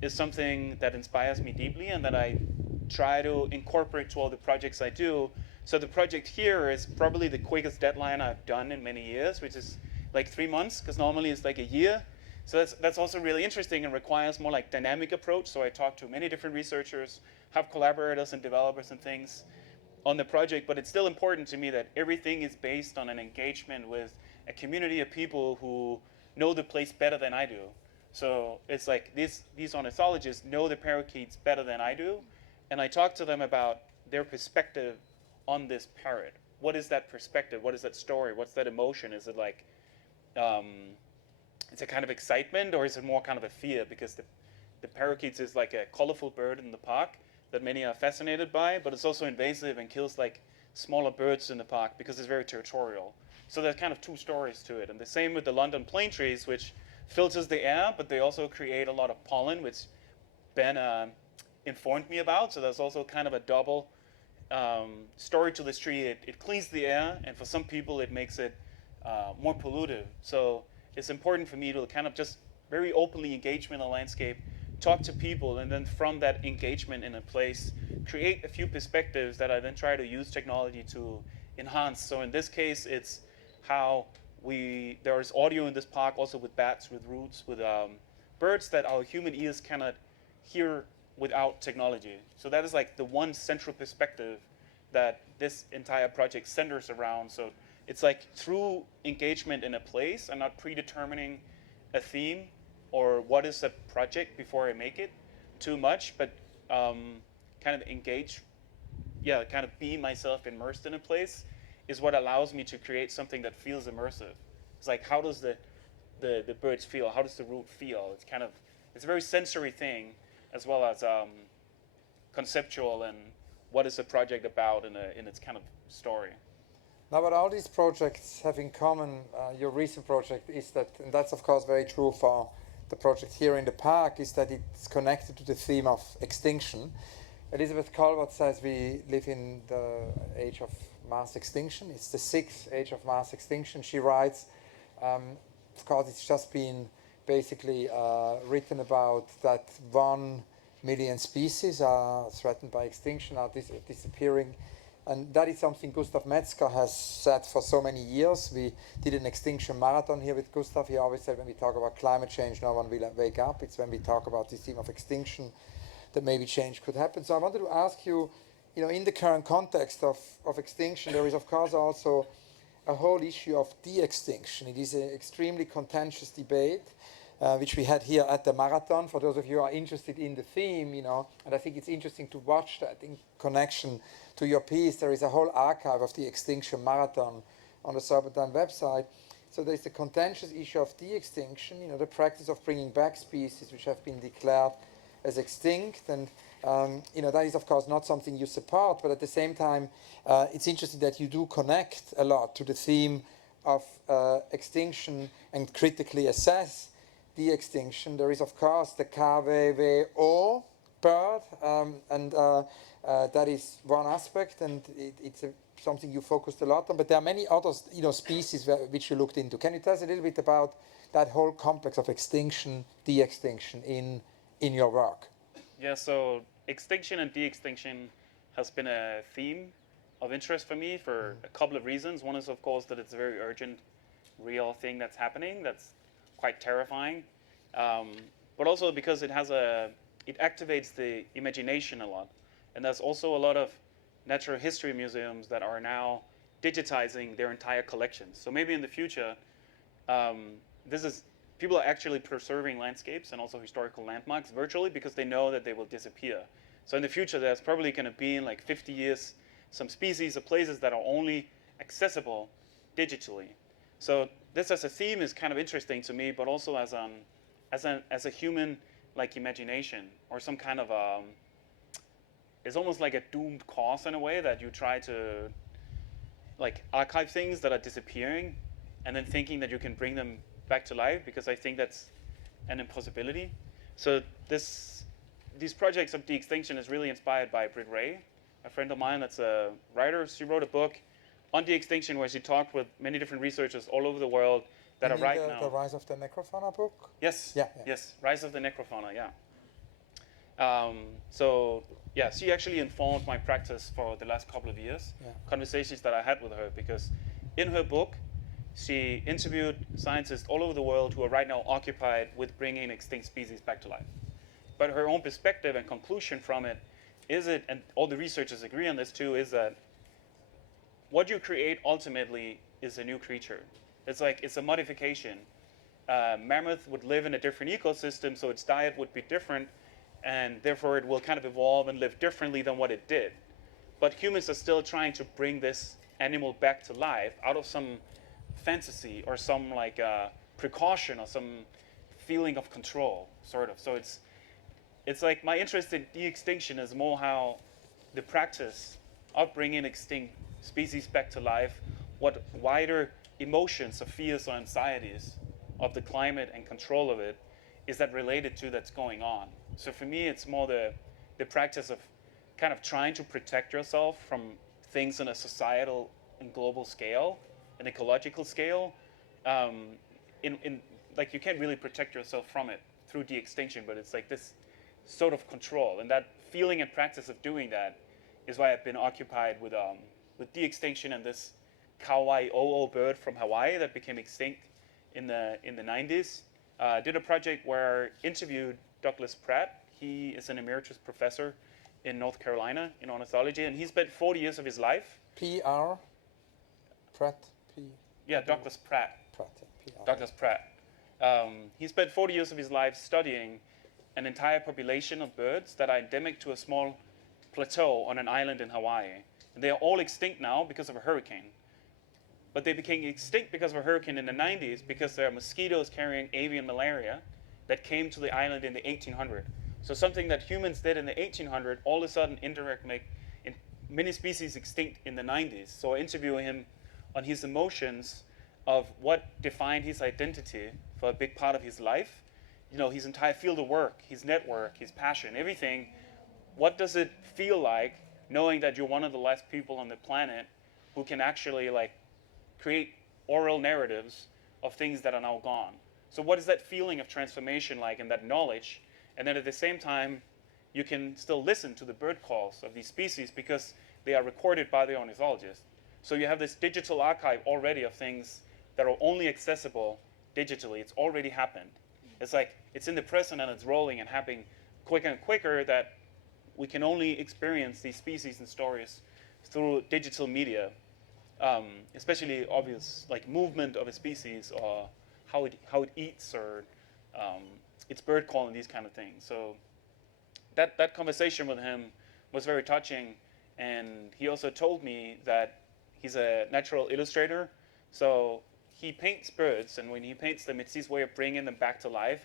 is something that inspires me deeply and that I try to incorporate to all the projects I do. So the project here is probably the quickest deadline I've done in many years, which is like 3 months, because normally it's like a year. So that's also really interesting and requires more like dynamic approach. So I talk to many different researchers, have collaborators and developers and things on the project, but it's still important to me that everything is based on an engagement with a community of people who know the place better than I do. So it's like these ornithologists know the parakeets better than I do, and I talk to them about their perspective on this parrot. What is that perspective? What is that story? What's that emotion? Is it like it's a kind of excitement, or is it more kind of a fear? Because the parakeets is like a colorful bird in the park that many are fascinated by, but it's also invasive and kills like smaller birds in the park because it's very territorial. So there's kind of two stories to it. And the same with the London plane trees, which filters the air, but they also create a lot of pollen, which Ben informed me about. So there's also kind of a double story to this tree. It cleans the air, and for some people it makes it more polluted. So it's important for me to kind of just very openly engage in the landscape, talk to people, and then from that engagement in a place, create a few perspectives that I then try to use technology to enhance. So in this case, it's how there is audio in this park also with bats, with roots, with birds that our human ears cannot hear without technology. So that is like the one central perspective that this entire project centers around. So it's like through engagement in a place and not predetermining a theme or what is a project before I make it too much, but kind of engage, kind of be myself immersed in a place is what allows me to create something that feels immersive. It's like, how does the birds feel? How does the root feel? It's a very sensory thing as well as conceptual, and what is a project about in its kind of story. Now, what all these projects have in common, your recent project, is that, and that's of course very true for the project here in the park, is that it's connected to the theme of extinction. Elizabeth Colbert says we live in the age of mass extinction. It's the 6th age of mass extinction. She writes, of course it's just been basically written about that 1 million species are threatened by extinction, are disappearing. And that is something Gustav Metzger has said for so many years. We did an extinction marathon here with Gustav. He always said when we talk about climate change, no one will wake up. It's when we talk about this theme of extinction that maybe change could happen. So I wanted to ask you, in the current context of extinction, there is of course also a whole issue of de-extinction. It is an extremely contentious debate, which we had here at the marathon. For those of you who are interested in the theme, and I think it's interesting to watch that in connection to your piece. There is a whole archive of the Extinction Marathon on the Serpentine website. So there's the contentious issue of de-extinction, the practice of bringing back species which have been declared as extinct. And, that is, of course, not something you support, but at the same time, it's interesting that you do connect a lot to the theme of extinction and critically assess de-extinction. There is, of course, the KWWO bird, and that is one aspect, and it's something you focused a lot on. But there are many other, species which you looked into. Can you tell us a little bit about that whole complex of extinction, de-extinction in in your work? Yeah, so extinction and de-extinction has been a theme of interest for me for a couple of reasons. One is, of course, that it's a very urgent, real thing that's happening that's quite terrifying. But also because it activates the imagination a lot. And there's also a lot of natural history museums that are now digitizing their entire collections. So maybe in the future, people are actually preserving landscapes and also historical landmarks virtually because they know that they will disappear. So in the future, there's probably going to be in like 50 years some species or places that are only accessible digitally. So this as a theme is kind of interesting to me, but also as a human like imagination or some kind of it's almost like a doomed cause in a way that you try to like archive things that are disappearing and then thinking that you can bring them back to life, because I think that's an impossibility. So these projects of de-extinction is really inspired by Britt Ray, a friend of mine that's a writer. She wrote a book on de-extinction where she talked with many different researchers all over the world that are right now. The Rise of the Necrofauna book? Yes. Yeah. Yes. Rise of the Necrofauna. Yeah. So yeah, she actually informed my practice for the last couple of years. Yeah. Conversations that I had with her, because in her book, she interviewed scientists all over the world who are right now occupied with bringing extinct species back to life. But her own perspective and conclusion from it is and all the researchers agree on this too, is that what you create ultimately is a new creature. It's a modification. Mammoth would live in a different ecosystem, so its diet would be different, and therefore it will kind of evolve and live differently than what it did. But humans are still trying to bring this animal back to life out of some fantasy or some like precaution or some feeling of control, sort of. So it's like my interest in de-extinction is more how the practice of bringing extinct species back to life, what wider emotions or fears or anxieties of the climate and control of it is that related to that's going on. So for me, it's more the practice of kind of trying to protect yourself from things on a societal and global scale, an ecological scale. Like you can't really protect yourself from it through de-extinction, but it's like this sort of control, and that feeling and practice of doing that is why I've been occupied with de-extinction and this Kauai bird from Hawaii that became extinct in the 90s. Did a project where I interviewed Douglas Pratt. He is an emeritus professor in North Carolina in ornithology, and he spent 40 years of his life. P.R. Pratt? Yeah, Douglas Pratt. P.R. Douglas Pratt. He spent 40 years of his life studying an entire population of birds that are endemic to a small plateau on an island in Hawaii. And they are all extinct now because of a hurricane. But they became extinct because of a hurricane in the 90s because there are mosquitoes carrying avian malaria that came to the island in the 1800s. So something that humans did in the 1800s, all of a sudden make many species extinct in the 90s. So I interviewed him on his emotions of what defined his identity for a big part of his life. You know, his entire field of work, his network, his passion, everything. What does it feel like knowing that you're one of the last people on the planet who can actually like create oral narratives of things that are now gone? So what is that feeling of transformation like, and that knowledge? And then at the same time, you can still listen to the bird calls of these species because they are recorded by the ornithologist. So you have this digital archive already of things that are only accessible digitally. It's already happened. It's like it's in the present and it's rolling and happening quicker and quicker, that we can only experience these species and stories through digital media, especially obvious like movement of a species or how it eats or its bird call and these kind of things. So that conversation with him was very touching, and he also told me that he's a natural illustrator. So he paints birds, and when he paints them, it's his way of bringing them back to life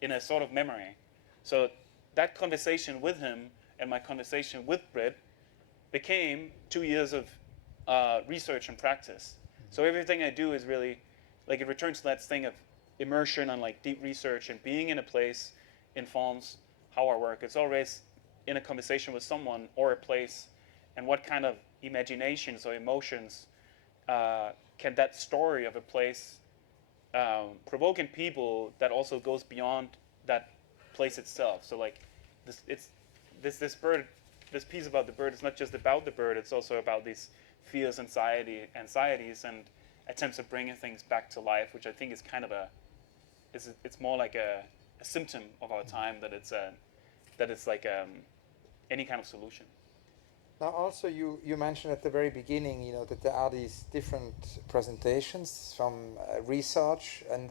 in a sort of memory. So that conversation with him and my conversation with Britt became 2 years of research and practice. So everything I do is really, like, it returns to that thing of immersion and like deep research, and being in a place informs how I work. It's always in a conversation with someone or a place, and what kind of imaginations or emotions can that story of a place provoke in people that also goes beyond that place itself. So like this bird, this piece about the bird is not just about the bird, it's also about these fears, anxieties, and attempts of bringing things back to life, which I think is kind of it's more like a symptom of our time, that it's like any kind of solution. Now, also, you mentioned at the very beginning, that there are these different presentations from research, and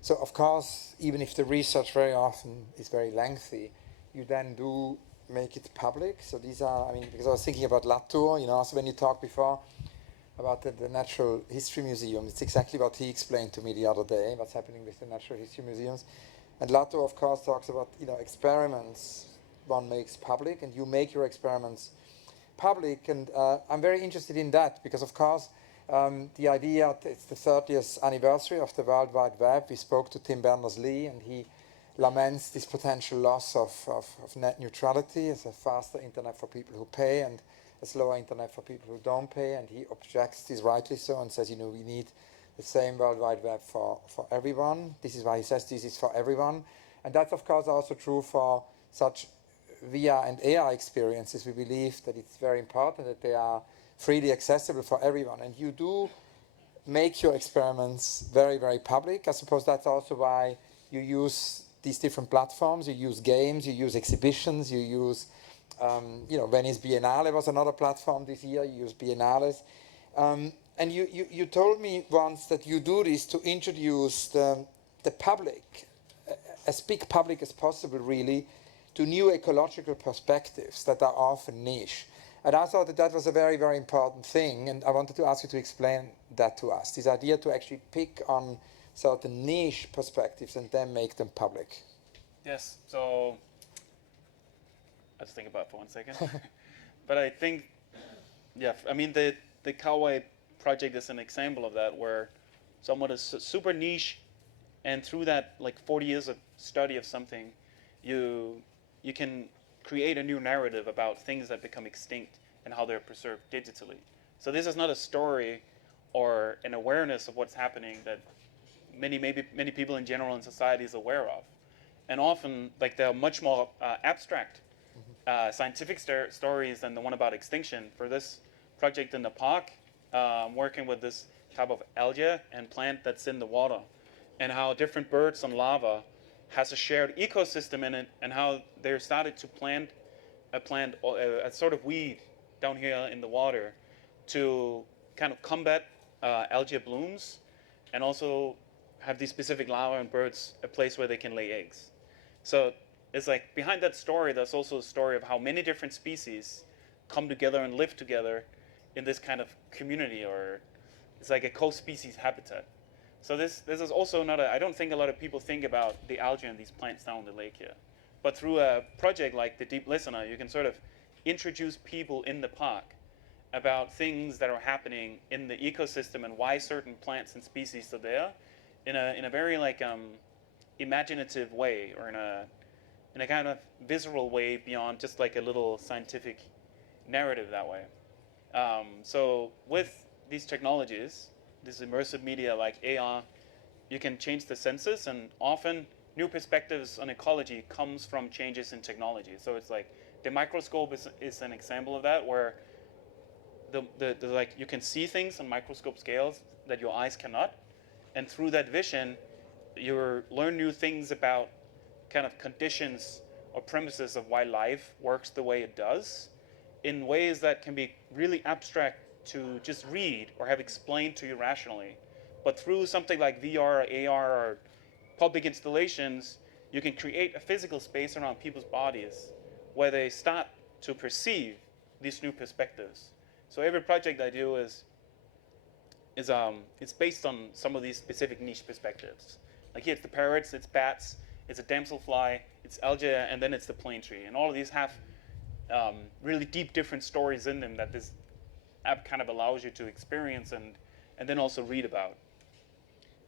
so of course, even if the research very often is very lengthy, you then do make it public. So these are, because I was thinking about Latour, also when you talked before about the Natural History Museum, it's exactly what he explained to me the other day, what's happening with the Natural History Museums. And Latour, of course, talks about, experiments one makes public, and you make your experiments public. And I'm very interested in that because, of course, the idea, it's the 30th anniversary of the World Wide Web. We spoke to Tim Berners-Lee, and he laments this potential loss of net neutrality as a faster internet for people who pay and a slower internet for people who don't pay. And he objects this rightly so and says, we need the same World Wide Web for everyone. This is why he says this is for everyone. And that's, of course, also true for such VR and AR experiences. We believe that it's very important that they are freely accessible for everyone. And you do make your experiments very, very public. I suppose that's also why you use these different platforms. You use games, you use exhibitions, you use, Venice Biennale was another platform this year. You use Biennales. And you told me once that you do this to introduce the public, as big public as possible, really, to new ecological perspectives that are often niche. And I thought that was a very, very important thing, and I wanted to ask you to explain that to us, this idea to actually pick on certain niche perspectives and then make them public. Yes, so I'll just think about it for 1 second. But I think, the Kawaii project is an example of that, where someone is super niche, and through that 40 years of study of something, you can create a new narrative about things that become extinct and how they're preserved digitally. So this is not a story or an awareness of what's happening that many people in general in society is aware of. And often, they're much more abstract scientific stories than the one about extinction. For this project in the park, I'm working with this type of algae and plant that's in the water, and how different birds on lava has a shared ecosystem in it, and how they started to plant a sort of weed down here in the water to kind of combat algae blooms, and also have these specific larvae and birds a place where they can lay eggs. So it's behind that story, there's also a story of how many different species come together and live together in this kind of community, or it's like a co-species habitat. So this is also not I don't think a lot of people think about the algae and these plants down the lake here. But through a project like the Deep Listener, you can sort of introduce people in the park about things that are happening in the ecosystem and why certain plants and species are there in a very imaginative way, or in a kind of visceral way beyond just a little scientific narrative that way. So with these technologies, this immersive media like AR, you can change the senses, and often new perspectives on ecology comes from changes in technology. So it's the microscope is an example of that, where you can see things on microscope scales that your eyes cannot, and through that vision, you learn new things about kind of conditions or premises of why life works the way it does, in ways that can be really abstract to just read or have explained to you rationally. But through something like VR or AR or public installations, you can create a physical space around people's bodies where they start to perceive these new perspectives. So every project I do is it's based on some of these specific niche perspectives. Here it's the parrots, it's bats, it's a damselfly, it's algae, and then it's the plane tree. And all of these have really deep different stories in them that this app kind of allows you to experience and then also read about.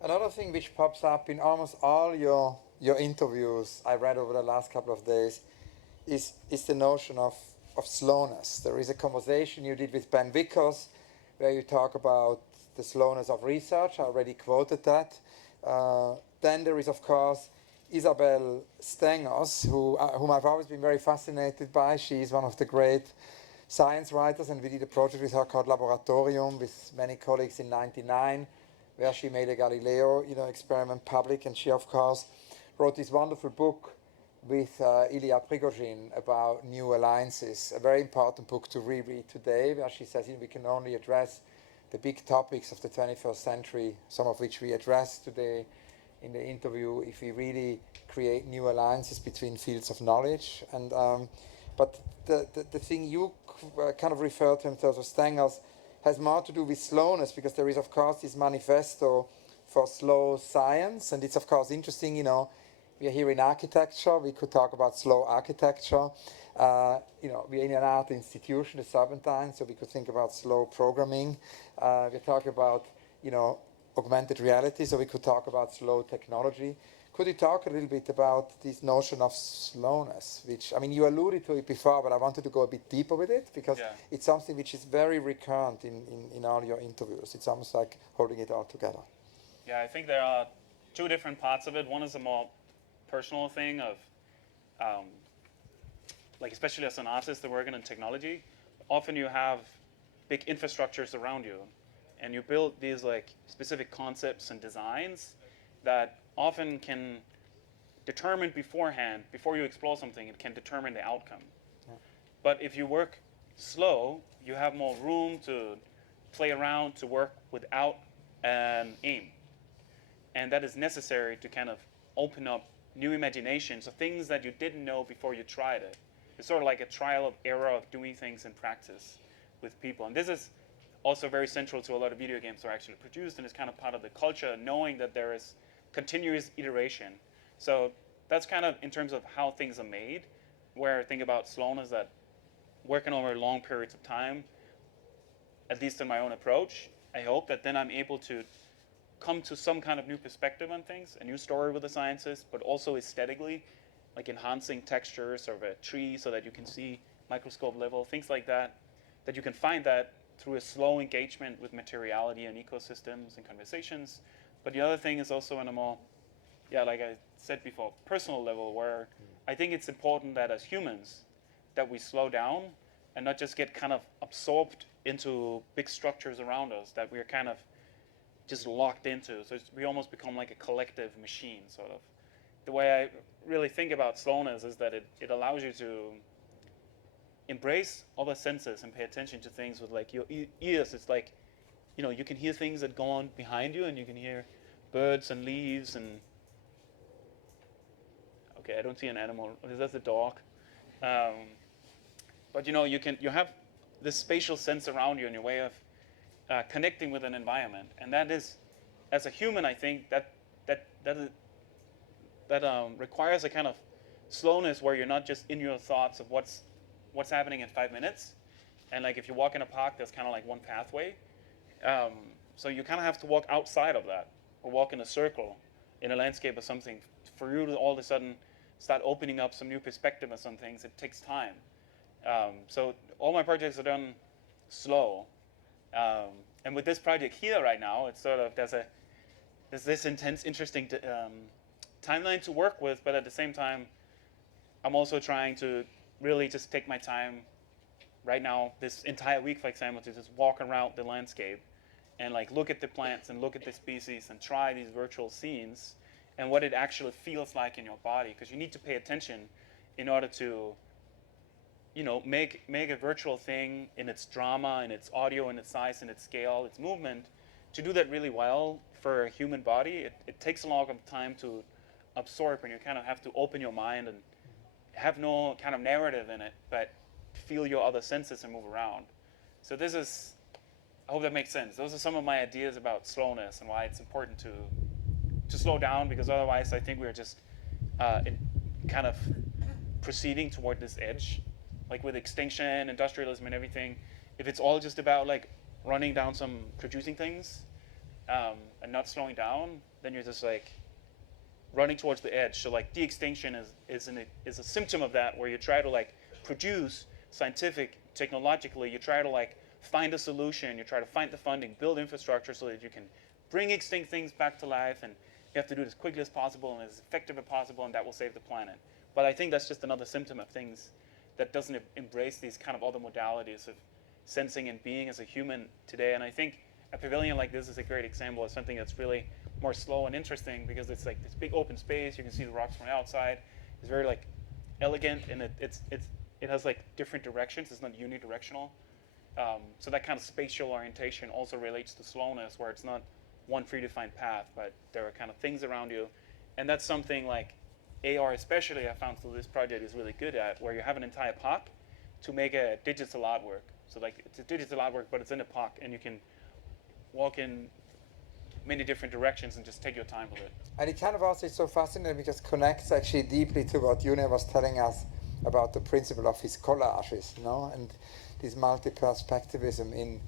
Another thing which pops up in almost all your interviews I read over the last couple of days is the notion of slowness. There is a conversation you did with Ben Vickers where you talk about the slowness of research. I already quoted that. Then there is, of course, Isabel Stengers, whom I've always been very fascinated by. She's one of the great science writers, and we did a project with her called Laboratorium with many colleagues in '99, where she made a Galileo experiment public, and she, of course, wrote this wonderful book with Ilya Prigozhin about new alliances, a very important book to reread today, where she says we can only address the big topics of the 21st century, some of which we addressed today in the interview, if we really create new alliances between fields of knowledge. And but the thing you kind of referred to in terms of Stengers has more to do with slowness, because there is, of course, this manifesto for slow science, and it's, of course, interesting, we are here in architecture, we could talk about slow architecture. We are in an art institution, the Serpentine, so we could think about slow programming. We talk about, augmented reality, so we could talk about slow technology. Could you talk a little bit about this notion of slowness, which, you alluded to it before, but I wanted to go a bit deeper with it, because it's something which is very recurrent in all your interviews. It's almost like holding it all together. Yeah, I think there are two different parts of it. One is a more personal thing of, especially as an artist that working in technology, often you have big infrastructures around you, and you build these specific concepts and designs that often can determine beforehand, before you explore something, it can determine the outcome. Yeah. But if you work slow, you have more room to play around, to work without an aim. And that is necessary to kind of open up new imaginations of things that you didn't know before you tried it. It's sort of like a trial of error of doing things in practice with people. And this is also very central to a lot of video games that are actually produced, and it's kind of part of the culture, knowing that there is continuous iteration. So that's kind of in terms of how things are made, where I think about slowness, that working over long periods of time, at least in my own approach, I hope that then I'm able to come to some kind of new perspective on things, a new story with the sciences, but also aesthetically, like enhancing textures of a tree so that you can see microscope level, things like that, that you can find that through a slow engagement with materiality and ecosystems and conversations. But the other thing is also on a more, like I said before, personal level, where I think it's important that as humans, that we slow down and not just get kind of absorbed into big structures around us that we're kind of just locked into. So we almost become like a collective machine, sort of. The way I really think about slowness is that it allows you to embrace other senses and pay attention to things with your ears. It's like, you can hear things that go on behind you, and you can hear birds and leaves and, okay, I don't see an animal. That's a dog. But you have this spatial sense around you in your way of connecting with an environment, and that is, as a human, I think that requires a kind of slowness where you're not just in your thoughts of what's happening in 5 minutes, and if you walk in a park, there's kind of one pathway. So you kind of have to walk outside of that, or walk in a circle in a landscape or something, for you to all of a sudden start opening up some new perspective on some things. It takes time. So all my projects are done slow. And with this project here right now, it's sort of, there's this intense, interesting timeline to work with, but at the same time, I'm also trying to really just take my time right now, this entire week, for example, to just walk around the landscape and look at the plants and look at the species and try these virtual scenes and what it actually feels like in your body, because you need to pay attention in order to make a virtual thing in its drama, in its audio, in its size, in its scale, its movement. To do that really well for a human body, it takes a long time to absorb, and you kind of have to open your mind and have no kind of narrative in it, but feel your other senses and move around. So this is, I hope that makes sense. Those are some of my ideas about slowness and why it's important to slow down, because otherwise I think we're just kind of proceeding toward this edge. Like with extinction, industrialism, and everything, if it's all just about running down producing things and not slowing down, then you're just running towards the edge. So de-extinction is a symptom of that, where you try to produce scientific, technologically, you try to find a solution, you try to find the funding, build infrastructure so that you can bring extinct things back to life and you have to do it as quickly as possible and as effective as possible, and that will save the planet. But I think that's just another symptom of things that doesn't embrace these kind of other modalities of sensing and being as a human today. And I think a pavilion like this is a great example of something that's really more slow and interesting, because it's like this big open space. You can see the rocks from the outside. It's very like elegant, and it has like different directions. It's not unidirectional. So that kind of spatial orientation also relates to slowness, where it's not one predefined path, but there are kind of things around you. And that's something like AR especially, I found through this project, is really good at, where you have an entire POC to make a digital artwork. So like it's a digital artwork, but it's in a POC, and you can walk in many different directions and just take your time with it. And it kind of also is so fascinating because connects actually deeply to what Junya was telling us about the principle of his collages, and this multi-perspectivism in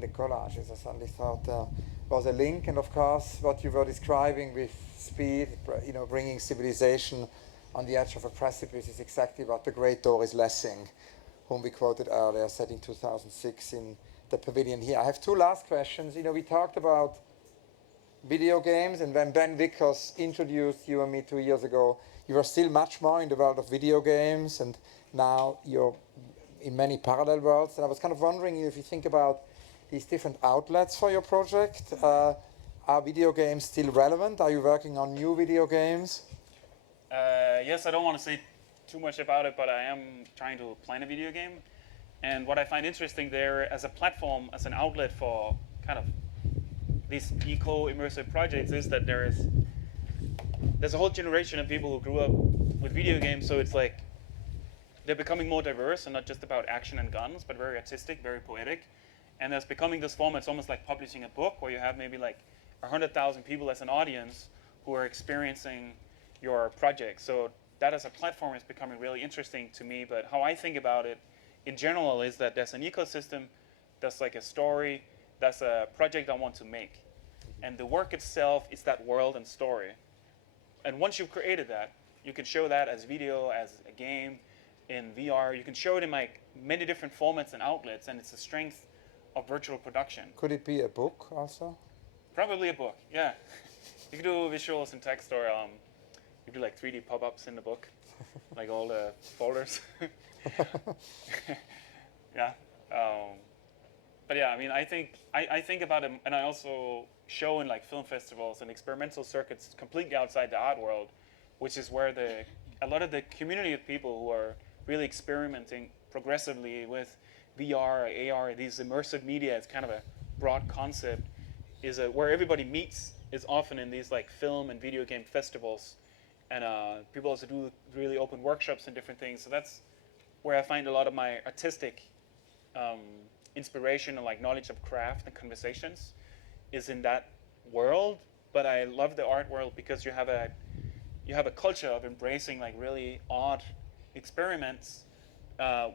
the collages. I suddenly thought there was a link, and of course what you were describing with speed, bringing civilization on the edge of a precipice, is exactly what the great Doris Lessing, whom we quoted earlier, said in 2006 in the pavilion here. I have two last questions. We talked about video games, and when Ben Vickers introduced you and me 2 years ago, you were still much more in the world of video games, and now you're in many parallel worlds. And I was kind of wondering if you think about these different outlets for your project. Are video games still relevant? Are you working on new video games? Yes, I don't want to say too much about it, but I am trying to plan a video game. And what I find interesting there as a platform, as an outlet for kind of these eco-immersive projects, is that there's a whole generation of people who grew up with video games, so it's like they're becoming more diverse and not just about action and guns, but very artistic, very poetic. And there's becoming this form, it's almost like publishing a book, where you have maybe like 100,000 people as an audience who are experiencing your project. So that as a platform is becoming really interesting to me. But how I think about it in general is that there's an ecosystem, there's like a story, that's a project I want to make. And the work itself is that world and story. And once you've created that, you can show that as video, as a game, in VR. You can show it in like many different formats and outlets, and it's the strength of virtual production. Could it be a book also? Probably a book, yeah. You could do visuals and text, or you do like 3D pop-ups in the book, like all the folders. Yeah. But yeah, I mean, I think about it, and I also show in like film festivals and experimental circuits completely outside the art world, which is where a lot of the community of people who are really experimenting progressively with VR, AR, these immersive media, it's kind of a broad concept, is where everybody meets is often in these like film and video game festivals. And people also do really open workshops and different things. So that's where I find a lot of my artistic inspiration and like knowledge of craft and conversations is in that world. But I love the art world because you have a culture of embracing like really odd experiments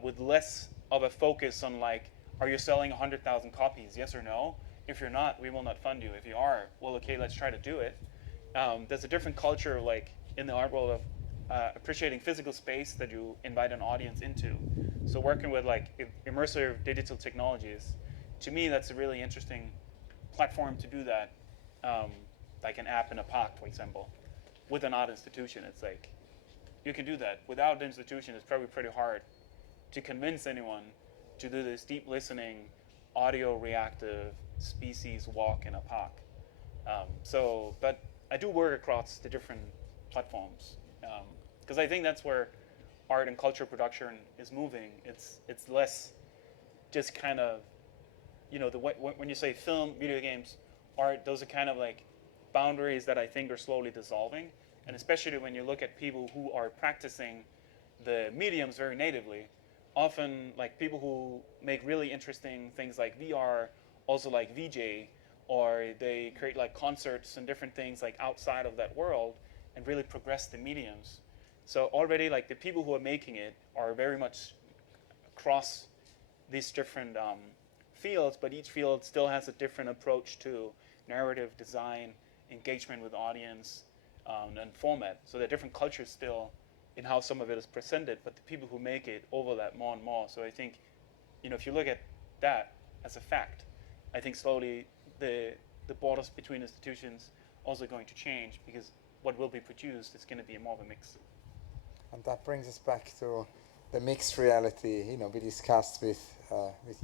with less of a focus on like, are you selling 100,000 copies? Yes or no? If you're not, we will not fund you. If you are, well, okay, let's try to do it. There's a different culture like in the art world of appreciating physical space that you invite an audience into. So working with like immersive digital technologies, to me, that's a really interesting platform to do that. Like an app in a park, for example, with an art institution. It's like, you can do that. Without the institution, it's probably pretty hard to convince anyone to do this deep listening, audio reactive species walk in a park. But I do work across the different platforms because I think that's where art and culture production is moving. It's less just kind of, when you say film, video games, art, those are kind of like boundaries that I think are slowly dissolving. And especially when you look at people who are practicing the mediums very natively, often like people who make really interesting things like VR, also like VJ, or they create like concerts and different things like outside of that world and really progress the mediums. So already like the people who are making it are very much across these different fields, but each field still has a different approach to narrative design, engagement with audience, and format. So there are different cultures still in how some of it is presented, but the people who make it overlap more and more. So I think, if you look at that as a fact, I think slowly the borders between institutions also going to change because what will be produced is going to be more of a mix. And that brings us back to the mixed reality, we discussed with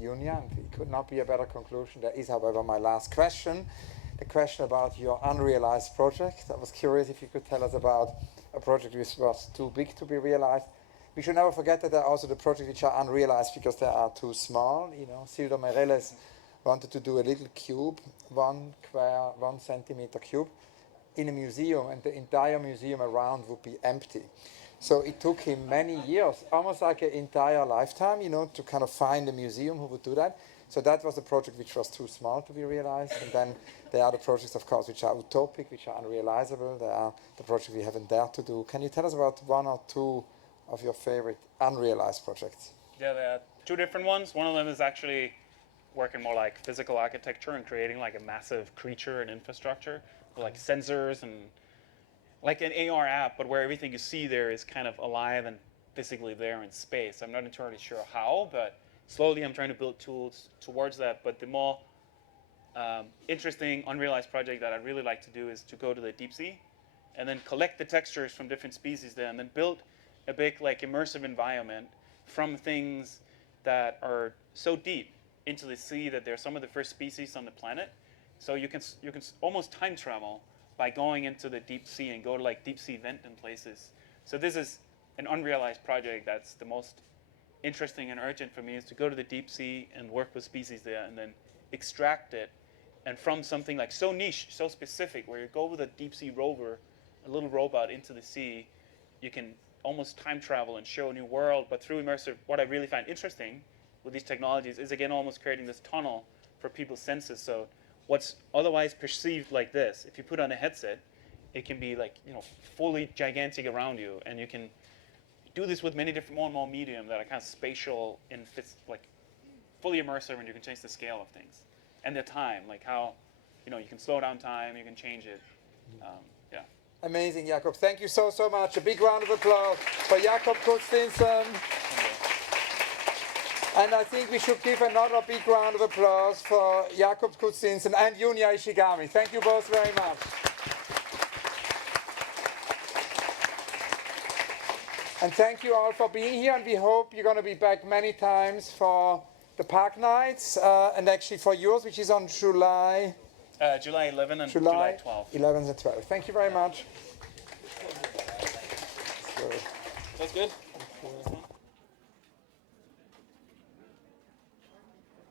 Junya, and it could not be a better conclusion. There is, however, my last question, the question about your unrealized project. I was curious if you could tell us about a project which was too big to be realized. We should never forget that there are also the projects which are unrealized because they are too small. Sildo Meireles wanted to do a little cube, 1 centimeter cube, in a museum, and the entire museum around would be empty. So it took him many years, almost like an entire lifetime, to kind of find a museum who would do that. So that was a project which was too small to be realized. And then there are the projects, of course, which are utopic, which are unrealizable. There are the projects we haven't dared to do. Can you tell us about 1 or 2 of your favorite unrealized projects? Yeah, there are 2 different ones. One of them is actually working more like physical architecture and creating like a massive creature and infrastructure, like sensors and like an AR app, but where everything you see there is kind of alive and physically there in space. I'm not entirely sure how, but slowly I'm trying to build tools towards that. But the more interesting unrealized project that I'd really like to do is to go to the deep sea and then collect the textures from different species there and then build a big like immersive environment from things that are so deep into the sea that they're some of the first species on the planet. So you can almost time travel by going into the deep sea and go to like deep sea vent in places. So this is an unrealized project that's the most interesting and urgent for me, is to go to the deep sea and work with species there and then extract it. And from something like so niche, so specific, where you go with a deep sea rover, a little robot into the sea, you can almost time travel and show a new world. But through immersive, what I really find interesting with these technologies is again almost creating this tunnel for people's senses. So what's otherwise perceived like this, if you put on a headset, it can be like fully gigantic around you, and you can do this with many different more and more medium that are kind of spatial and fits like fully immersive, and you can change the scale of things and the time, like how you can slow down time, you can change it. Yeah. Amazing, Jakob. Thank you so much. A big round of applause for Jakob Steensen. And I think we should give another big round of applause for Jakob Steensen and Junya Ishigami. Thank you both very much. And thank you all for being here, and we hope you're going to be back many times for the Park Nights, and actually for yours, which is on July 11 and July 12. 11th and 12th. Thank you very much. That's good.